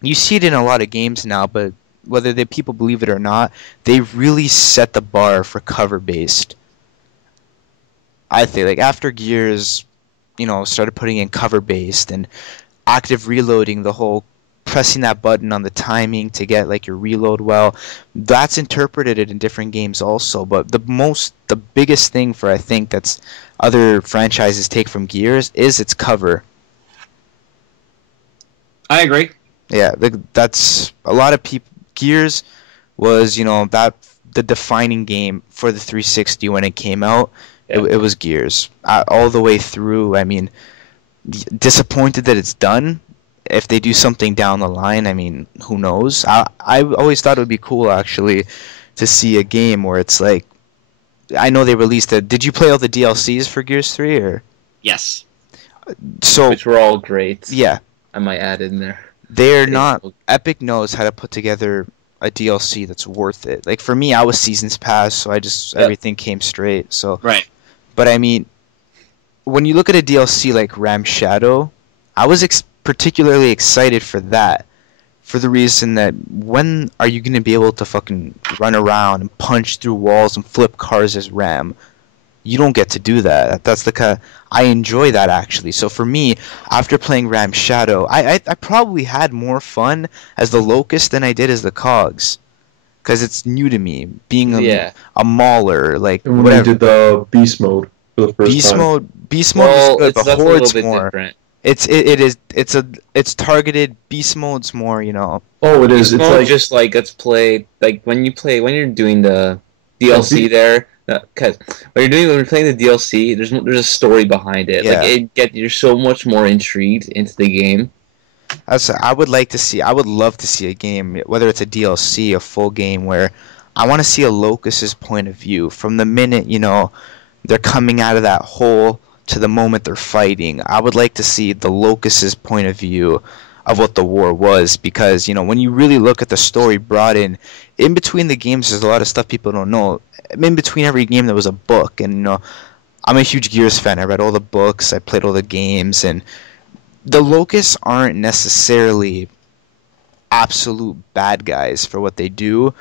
you see it in a lot of games now, but whether people believe it or not, they really set the bar for cover-based. I think, like, after Gears, you know, started putting in cover-based and active reloading, the whole pressing that button on the timing to get, like, your reload well, that's interpreted in different games also. But the biggest thing for, I think, that's other franchises take from Gears is its cover. I agree. Yeah, that's a lot of people. Gears was, you know, the defining game for the 360 when it came out. Yeah. It was Gears all the way through. I mean, disappointed that it's done. If they do something down the line, I mean, who knows? I always thought it would be cool actually to see a game where it's like, I know they released it. Did you play all the DLCs for Gears 3 or? Yes. So which were all great. Yeah. I might add in there. They're not. Epic knows how to put together a DLC that's worth it. Like for me, I was Seasons Pass, so everything came straight. So right. But I mean, when you look at a DLC like Ram Shadow, I was particularly excited for that, for the reason that when are you going to be able to fucking run around and punch through walls and flip cars as Ram? You don't get to do that. That's the kind. I enjoy that actually. So for me, after playing Ram Shadow, I probably had more fun as the Locust than I did as the Cogs, because it's new to me being a mauler. Like and when I did the Beast mode for the first time. Beast mode is good, but Horde's more. Different. It's targeted. Beast mode's more, you know. Oh, it is. It's like just like it's played like when you're doing the DLC there. Because when you're playing the DLC, there's a story behind it. Yeah. Like you're so much more intrigued into the game. I would love to see a game, whether it's a DLC, a full game, where I want to see a Locust's point of view from the minute, you know, they're coming out of that hole to the moment they're fighting. I would like to see the Locust's point of view of what the war was, because, you know, when you really look at the story brought in between the games, there's a lot of stuff people don't know. In between every game there was a book, and, you know, I'm a huge Gears fan. I read all the books, I played all the games, and the Locusts aren't necessarily absolute bad guys for what they do,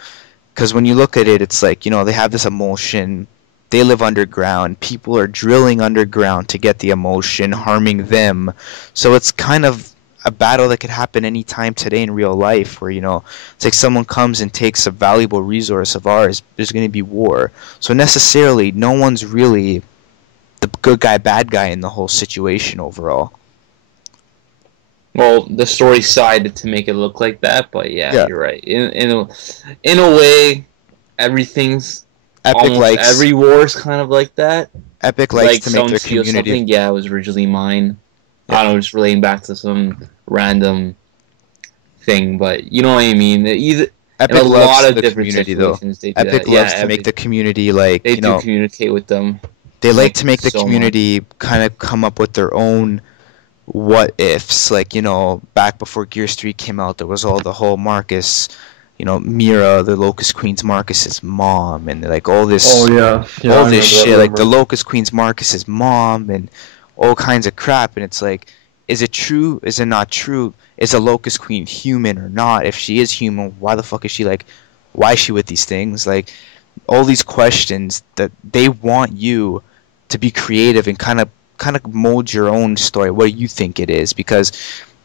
because when you look at it, it's like, you know, they have this emotion. They live underground. People are drilling underground to get the emotion, harming them. So it's kind of a battle that could happen any time today in real life, where, you know, it's like someone comes and takes a valuable resource of ours. There's going to be war. So necessarily, no one's really the good guy, bad guy in the whole situation overall. Well, the story decided to make it look like that, but yeah. You're right. In a way, everything's every war is kind of like that. Epic likes to make their community. Something, it was originally mine. I don't know, just relating back to some random thing, but you know what I mean. Epic loves a lot of different community, though. Epic loves to make the community, like, they do communicate with them. They like to make the community kind of come up with their own what ifs. Like, you know, back before Gears 3 came out, there was all the whole Marcus, you know, Mira, the Locust Queen's Marcus's mom, and like all this. Oh yeah, all this shit. Like the Locust Queen's Marcus's mom, and all kinds of crap. And it's like, is it true? Is it not true? Is a Locust Queen human or not? If she is human, why the fuck is she like? Why is she with these things? Like, all these questions that they want you to be creative and kind of mold your own story. What do you think it is? Because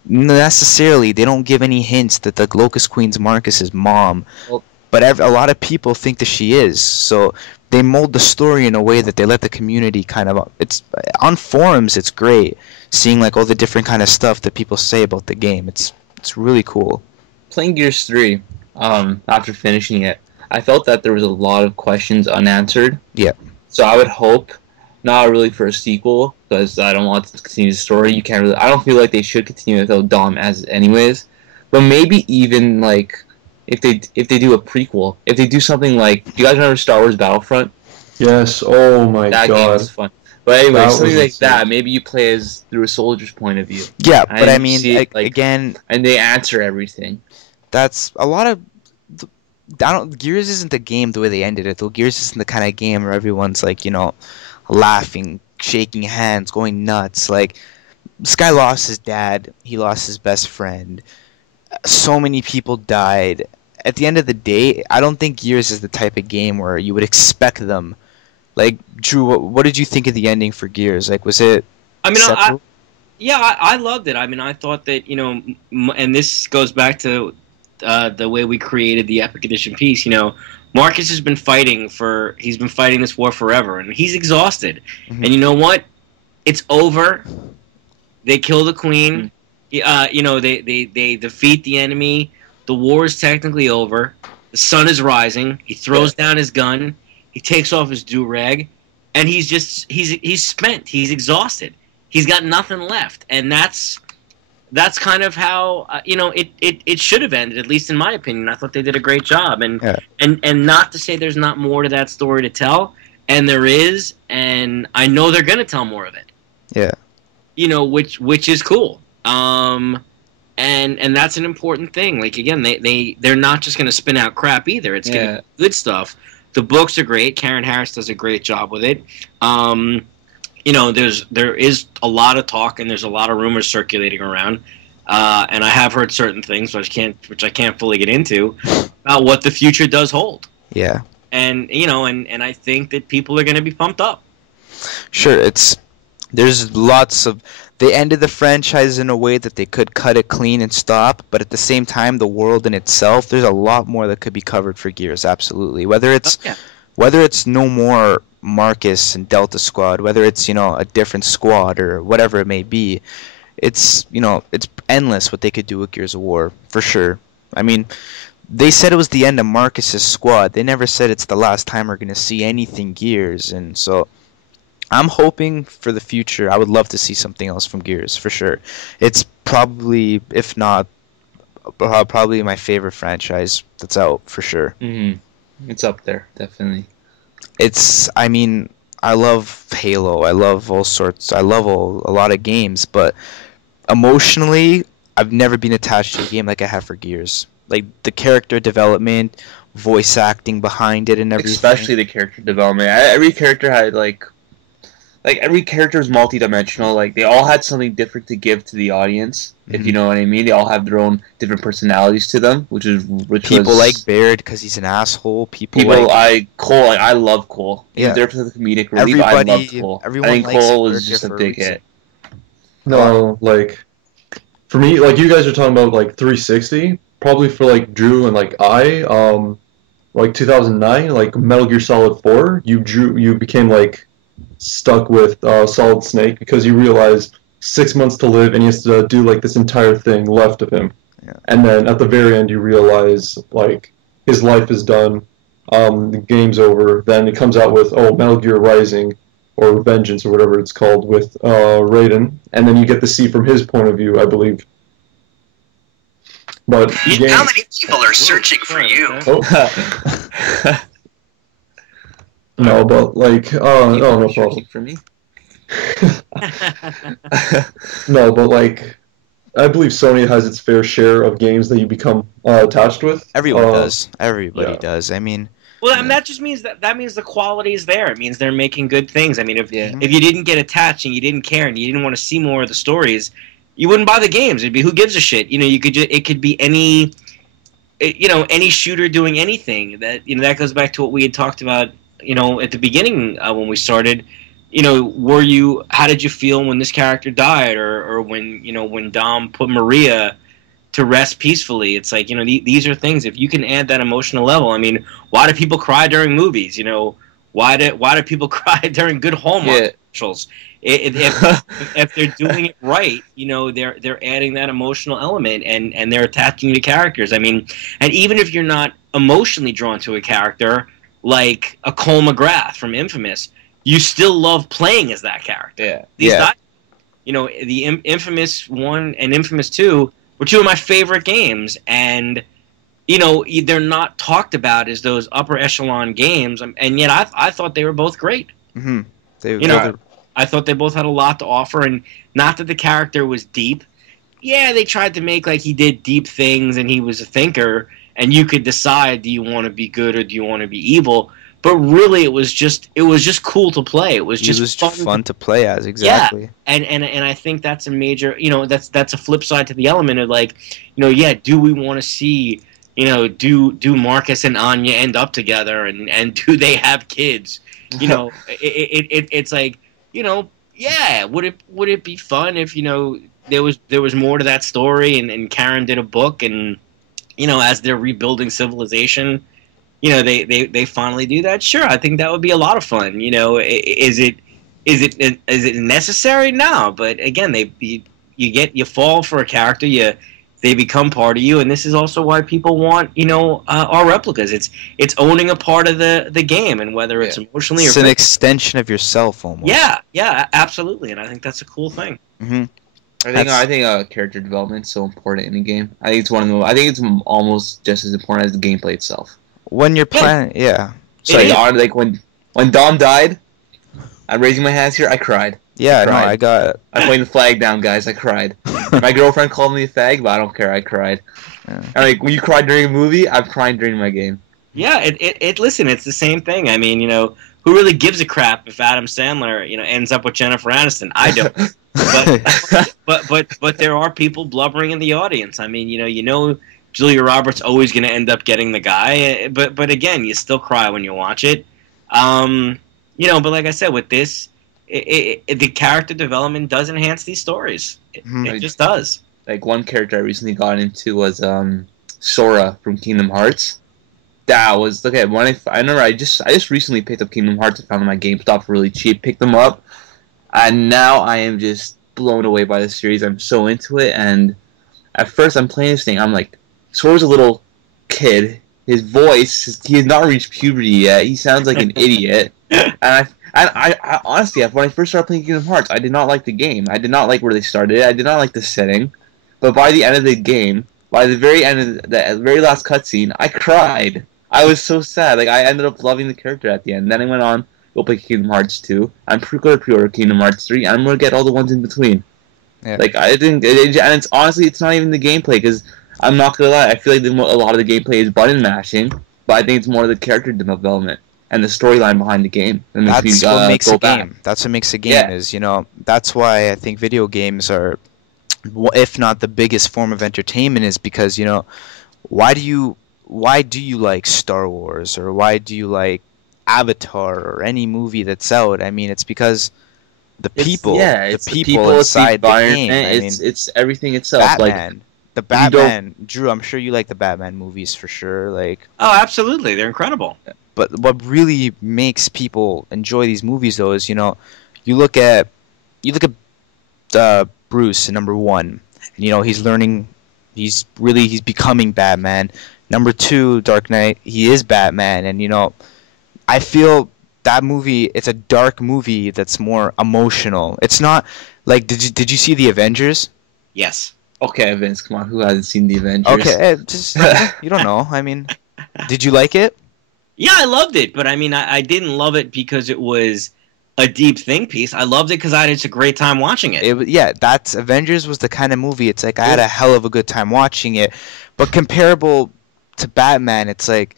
necessarily they don't give any hints that the Locust Queen's Marcus's mom, but a lot of people think that she is. So they mold the story in a way that they let the community kind of. It's on forums. It's great seeing like all the different kind of stuff that people say about the game. It's really cool. Playing Gears 3, after finishing it, I felt that there was a lot of questions unanswered. Yeah. So I would hope, not really for a sequel, because I don't want to continue the story. You can't really. I don't feel like they should continue without Dom as anyways. But maybe even like if they do a prequel, if they do something like, do you guys remember Star Wars Battlefront? Yes. Oh my That god. game was fun. But anyway, That something was like insane. that. Maybe you play as through a soldier's point of view. Yeah, but I you mean, see it, like, again, and they answer everything. that's a lot of. I don't. Gears isn't the game the way they ended it, though. Gears isn't the kind of game where everyone's like, laughing, shaking hands, going nuts. Like, this guy lost his dad. He lost his best friend. So many people died. At the end of the day, I don't think Gears is the type of game where you would expect them. Like, Drew, what did you think of the ending for Gears? Like, was it? I mean, I loved it. I mean, I thought that, and this goes back to the way we created the Epic Edition piece. Marcus has been fighting he's been fighting this war forever, and he's exhausted. Mm-hmm. And you know what? It's over. They kill the queen. They defeat the enemy. The war is technically over. The sun is rising. He throws down his gun. He takes off his do-rag, and he's spent. He's exhausted. He's got nothing left, and that's kind of how it should have ended. At least in my opinion, I thought they did a great job. And not to say there's not more to that story to tell, and there is, and I know they're gonna tell more of it. Yeah. Which is cool. And that's an important thing. Like, again, they're not just gonna spin out crap either. It's gonna be good stuff. The books are great. Karen Harris does a great job with it. There is a lot of talk and there's a lot of rumors circulating around, and I have heard certain things which I can't fully get into about what the future does hold. Yeah. And and I think that people are going to be pumped up. Sure, there's lots of. They ended the franchise in a way that they could cut it clean and stop, but at the same time, the world in itself, there's a lot more that could be covered for Gears. Absolutely, whether it's no more Marcus and Delta Squad, whether it's a different squad or whatever it may be, it's endless what they could do with Gears of War for sure. I mean, they said it was the end of Marcus's squad. They never said it's the last time we're gonna see anything Gears, and so I'm hoping for the future. I would love to see something else from Gears for sure. It's probably, if not, probably my favorite franchise that's out for sure. Mm-hmm. It's up there, definitely. I mean, I love Halo. I love all sorts. I love a lot of games, but emotionally, I've never been attached to a game like I have for Gears. Like, the character development, voice acting behind it, and everything. Especially the character development. Every character had, like every character is multi-dimensional. Like, they all had something different to give to the audience, if you know what I mean. They all have their own different personalities to them, which people like Baird because he's an asshole. Cole. I love Cole. Yeah, there for the comedic relief. I loved Cole. I think Cole was just a big hit. No, like, for me, like, you guys are talking about, like, 360. Probably for, like, Drew and, like, like, 2009, like, Metal Gear Solid 4, you became, like, stuck with Solid Snake because you realize 6 months to live and he has to do, like, this entire thing left of him. Yeah. And then at the very end you realize, like, his life is done, the game's over. Then it comes out with, Metal Gear Rising or Vengeance or whatever it's called with Raiden, and then you get to see from his point of view, I believe. But how many people are searching for you? No, but like, no problem. For me. No, but like, I believe Sony has its fair share of games that you become attached with. Everyone does. Everybody does. I mean, well, and that just means that means the quality is there. It means they're making good things. I mean, if you didn't get attached and you didn't care and you didn't want to see more of the stories, you wouldn't buy the games. It'd be who gives a shit. It could be any shooter doing anything. That goes back to what we had talked about. At the beginning when we started. How did you feel when this character died, or when Dom put Maria to rest peacefully? It's like, these are things, if you can add that emotional level. I mean, why do people cry during movies? Why do people cry during good Hallmark commercials? If they're doing it right, they're adding that emotional element and they're attaching you to characters. I mean, and even if you're not emotionally drawn to a character like a Cole McGrath from Infamous, you still love playing as that character. The Infamous 1 and Infamous 2 were two of my favorite games, and they're not talked about as those upper echelon games, and yet I thought they were both great. Mm-hmm. I thought they both had a lot to offer, and not that the character was deep. Yeah, they tried to make like he did deep things and he was a thinker, and you could decide, do you want to be good or do you want to be evil? But really, it was just cool to play. It was just fun to play as, exactly. Yeah, and I think that's a major, that's a flip side to the element of like, do we want to see, do Marcus and Anya end up together, and do they have kids? It's like, yeah, would it be fun if there was more to that story, and Karen did a book, and as they're rebuilding civilization, they finally do that. Sure, I think that would be a lot of fun. Is it necessary? No, but again, you fall for a character, they become part of you, and this is also why people want our replicas. It's owning a part of the game, and whether it's emotionally, it's an extension of yourself almost. Yeah, absolutely, and I think that's a cool thing. Mm-hmm. I think character development is so important in a game. I think it's almost just as important as the gameplay itself. When you're playing, yeah. So like when Dom died, I'm raising my hands here. I cried. Yeah, I got. I'm putting the flag down, guys. I cried. My girlfriend called me a fag, but I don't care. I cried. Yeah. And like when you cry during a movie, I'm crying during my game. Yeah, listen, it's the same thing. I mean, who really gives a crap if Adam Sandler, ends up with Jennifer Aniston? I don't. But there are people blubbering in the audience. I mean, Julia Roberts always going to end up getting the guy, but again, you still cry when you watch it. But like I said, with this, the character development does enhance these stories. It just does. Like one character I recently got into was Sora from Kingdom Hearts. That was I remember I just recently picked up Kingdom Hearts. I found them at GameStop for really cheap. Picked them up, and now I am just blown away by the series. I'm so into it, and at first I'm playing this thing. I'm like, Sora's a little kid. His voice, he has not reached puberty yet. He sounds like an idiot. And I honestly, when I first started playing Kingdom Hearts, I did not like the game. I did not like where they started. I did not like the setting. But by the end of the game, by the very end of the very last cutscene, I cried. I was so sad. Like, I ended up loving the character at the end. Then I went on, go play Kingdom Hearts 2. I'm going to pre-order Kingdom Hearts 3, and I'm going to get all the ones in between. Yeah. Like, I didn't... and it's honestly, it's not even the gameplay, because I'm not going to lie, I feel like a lot of the gameplay is button mashing, but I think it's more the character development and the storyline behind the game. That's what makes a game. That's what makes a game is, that's why I think video games are, if not the biggest form of entertainment, is because, why do you like Star Wars, or why do you like Avatar, or any movie that's out? I mean, it's because the people inside the game. It's everything itself. Batman. The Batman, Drew, I'm sure you like the Batman movies for sure. Like, oh, absolutely, they're incredible. But what really makes people enjoy these movies, though, is you look at Bruce in number 1. He's learning, he's becoming Batman. Number 2, Dark Knight, he is Batman, and I feel that movie, it's a dark movie that's more emotional. It's not like, did you see the Avengers? Yes. Okay, Vince, come on, who hasn't seen the Avengers? Okay, just you don't know. I mean, did you like it? Yeah, I loved it, but I mean, I didn't love it because it was a deep think piece. I loved it because I had a great time watching it. That's Avengers was the kind of movie. It's like I had a hell of a good time watching it, but comparable to Batman, it's like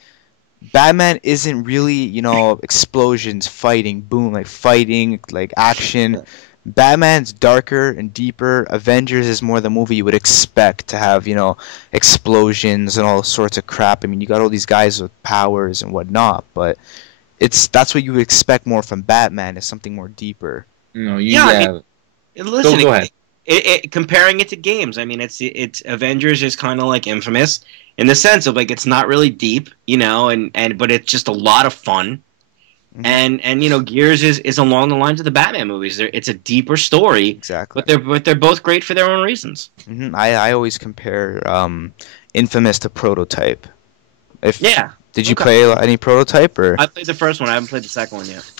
Batman isn't really explosions, fighting, boom, like fighting, like action. Batman's darker and deeper. Avengers is more the movie you would expect to have, explosions and all sorts of crap. I mean, you got all these guys with powers and whatnot, but that's what you would expect more from Batman, is something more deeper. Listen, go ahead. Comparing it to games, I mean, it's Avengers is kind of like Infamous in the sense of like it's not really deep, but it's just a lot of fun. Mm-hmm. And Gears is along the lines of the Batman movies. It's a deeper story, exactly. But they're both great for their own reasons. Mm-hmm. I always compare Infamous to Prototype. Did you play any Prototype, or? I played the first one. I haven't played the second one yet.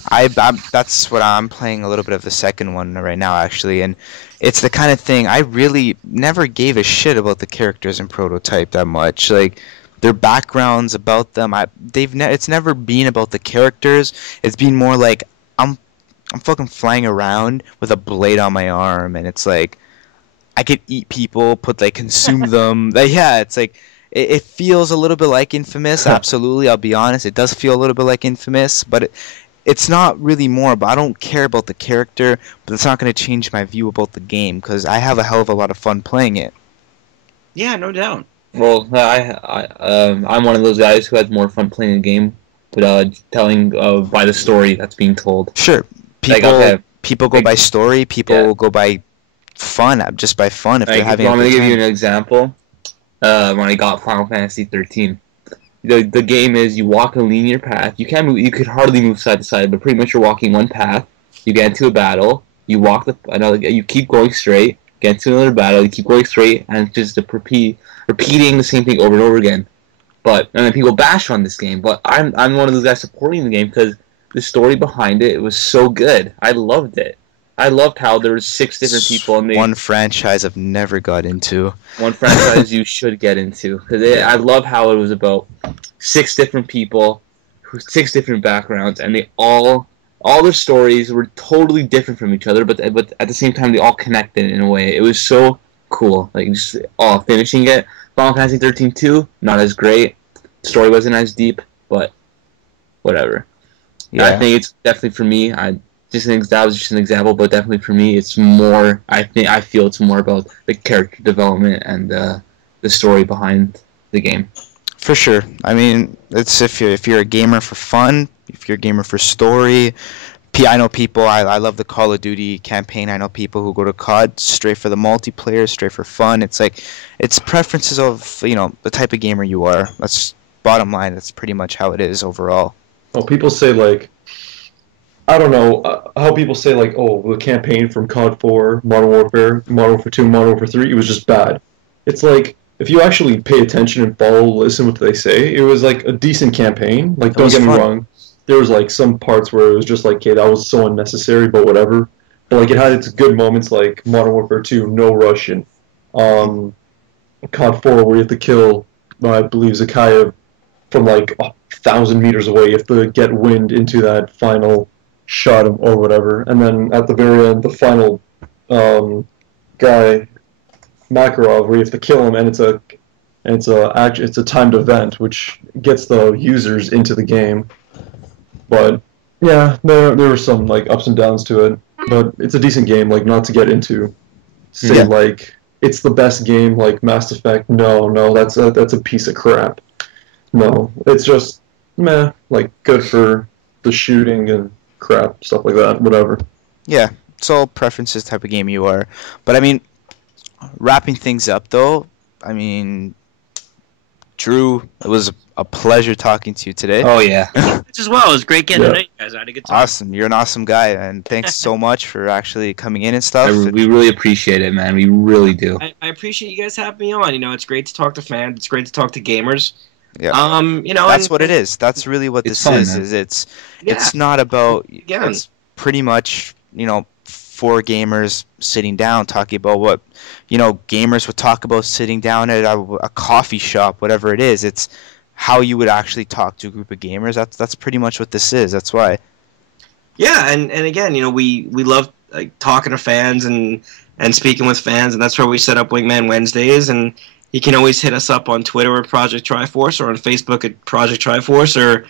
That's what I'm playing, a little bit of the second one right now, actually, and it's the kind of thing I really never gave a shit about the characters in Prototype that much. Like, their backgrounds about them. It's never been about the characters. It's been more like I'm fucking flying around with a blade on my arm, and it's like I could eat people, consume them. Yeah, it's like it feels a little bit like Infamous. Absolutely, I'll be honest. It does feel a little bit like Infamous, but it's not really more about. I don't care about the character, but it's not going to change my view about the game because I have a hell of a lot of fun playing it. Yeah, no doubt. Well, I'm one of those guys who has more fun playing a game, but telling by the story that's being told. Sure, people go by story. People go by fun, just by fun. If they're having. I'm going to give you an example. When I got Final Fantasy 13, the game is you walk a linear path. You can't move. You could hardly move side to side, but pretty much you're walking one path. You get into a battle. You walk another. You keep going straight. Get into another battle. You keep going straight, and it's just repeating the same thing over and over again. And then people bash on this game, but I'm one of those guys supporting the game because the story behind it was so good. I loved it. I loved how there were 6 different people. And one franchise I've never got into. One franchise you should get into. I love how it was about 6 different people, 6 different backgrounds, and they all their stories were totally different from each other, but at the same time they all connected in a way. It was so cool. Like just finishing it. Final Fantasy 13-2, not as great. Story wasn't as deep, but whatever. Yeah. I think it's definitely for me. That was just an example, but definitely for me, it's more. I feel it's more about the character development and the story behind the game. For sure. I mean, it's if you're a gamer for fun, if you're a gamer for story. I know people. I love the Call of Duty campaign. I know people who go to COD straight for the multiplayer, straight for fun. It's like it's preferences of the type of gamer you are. That's bottom line. That's pretty much how it is overall. Well, people say I don't know how people say the campaign from COD 4, Modern Warfare 2, Modern Warfare 3, it was just bad. It's like if you actually pay attention and listen what they say, it was like a decent campaign. Like don't get me wrong, there was some parts where it was just okay, that was so unnecessary, but whatever. But it had its good moments, like Modern Warfare 2, no Russian, COD 4 where you have to kill, I believe Zakhaev from 1,000 meters away. You have to get wind into that final shot or whatever, and then at the very end, the final guy, Makarov, where you have to kill him, and it's a timed event which gets the users into the game. But yeah, there were some ups and downs to it, but it's a decent game. Not to get into it's the best game like Mass Effect. No, that's a piece of crap. No, it's just meh. Good for the shooting and crap, stuff like that, whatever. Yeah, it's all preferences type of game you are. But I mean, wrapping things up though, I mean, Drew, it was a pleasure talking to you today. Oh yeah. As well, it was great getting to know you guys. I had a good time. Awesome, you're an awesome guy, and thanks so much for actually coming in and stuff. We really appreciate it, man. We really do. I appreciate you guys having me on. It's great to talk to fans. It's great to talk to gamers. Yeah. That's what it is. That's really what this is. Man. It's not about. Again. It's pretty much 4 gamers sitting down talking about what gamers would talk about sitting down at a coffee shop, whatever it is. It's how you would actually talk to a group of gamers. That's pretty much what this is. That's why. Yeah, and again, we love talking to fans and speaking with fans, and that's where we set up Wingman Wednesdays. And you can always hit us up on Twitter at ProjectTriForce or on Facebook at ProjectTriForce, or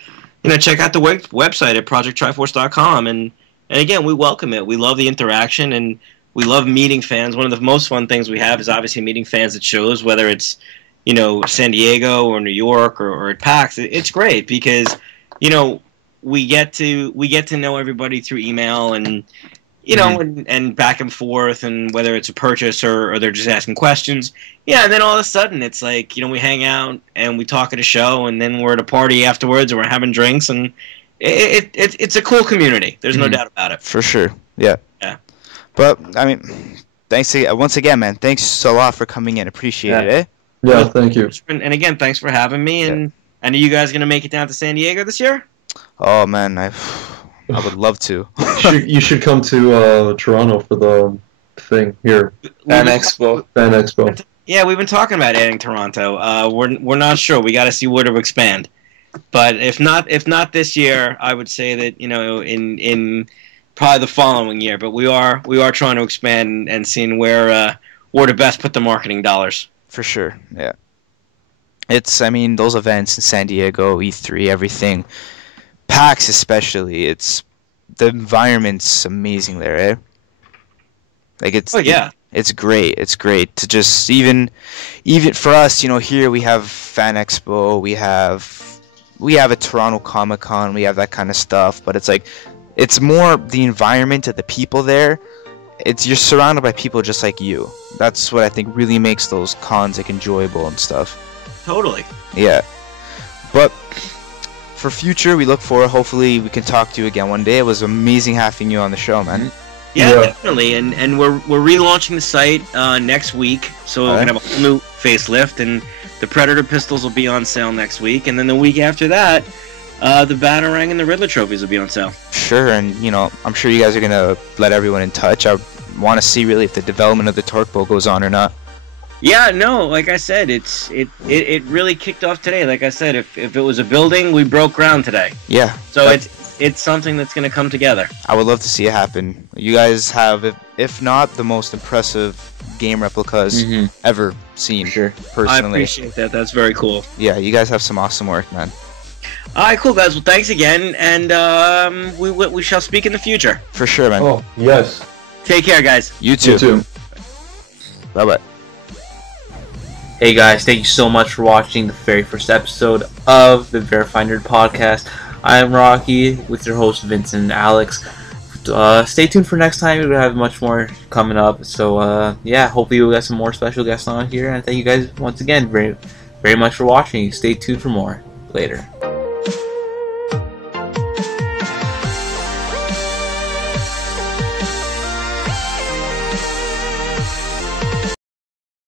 check out the website at ProjectTriForce.com. And again, we welcome it. We love the interaction, and we love meeting fans. One of the most fun things we have is obviously meeting fans at shows, whether it's San Diego or New York or at PAX. It's great because we get to know everybody through email and and back and forth, and whether it's a purchase or they're just asking questions. Yeah, and then all of a sudden it's we hang out and we talk at a show, and then we're at a party afterwards and we're having drinks, and it's a cool community. There's no doubt about it. For sure. Yeah. Yeah. But I mean, thanks once again, man. Thanks a lot for coming in. Appreciate it. Eh? Yeah, thank you. And again, thanks for having me. And are you guys gonna make it down to San Diego this year? Oh man, I would love to. You should come to Toronto for the thing here. Fan Expo. Yeah, we've been talking about adding Toronto. We're not sure. We got to see where to expand. But if not this year, I would say that in probably the following year. But we are trying to expand and seeing where to best put the marketing dollars. For sure, yeah. I mean, those events in San Diego, E3, everything, PAX especially. The environment's amazing there, eh? Like it's great. It's great to just even for us, here we have Fan Expo, we have a Toronto Comic Con, we have that kind of stuff, but it's like it's more the environment of the people there. You're surrounded by people just like you. That's what I think really makes those cons like enjoyable and stuff. Totally. Yeah. But for future, we look forward. Hopefully, we can talk to you again one day. It was amazing having you on the show, man. Yeah, definitely. And we're relaunching the site next week, so we're gonna have a whole new facelift, and the Predator pistols will be on sale next week, and then the week after that, the Batarang and the Riddler trophies will be on sale. Sure, and I'm sure you guys are gonna let everyone in touch. I want to see really if the development of the Torque Bow goes on or not. Yeah, no, like I said, it really kicked off today. Like I said, if it was a building, we broke ground today. Yeah. So it's something that's going to come together. I would love to see it happen. You guys have, if not the most impressive game replicas ever seen. Sure. Personally. I appreciate that. That's very cool. Yeah, you guys have some awesome work, man. All right, cool, guys. Well, thanks again, and we shall speak in the future. For sure, man. Oh, yes. Take care, guys. You too. You too. Bye-bye. Hey guys, thank you so much for watching the very first episode of the VerifiedNerd podcast. I am Rocky with your host Vincent and Alex. Stay tuned for next time. We're gonna have much more coming up. So yeah, hopefully we'll get some more special guests on here. And thank you guys once again very, very much for watching. Stay tuned for more later.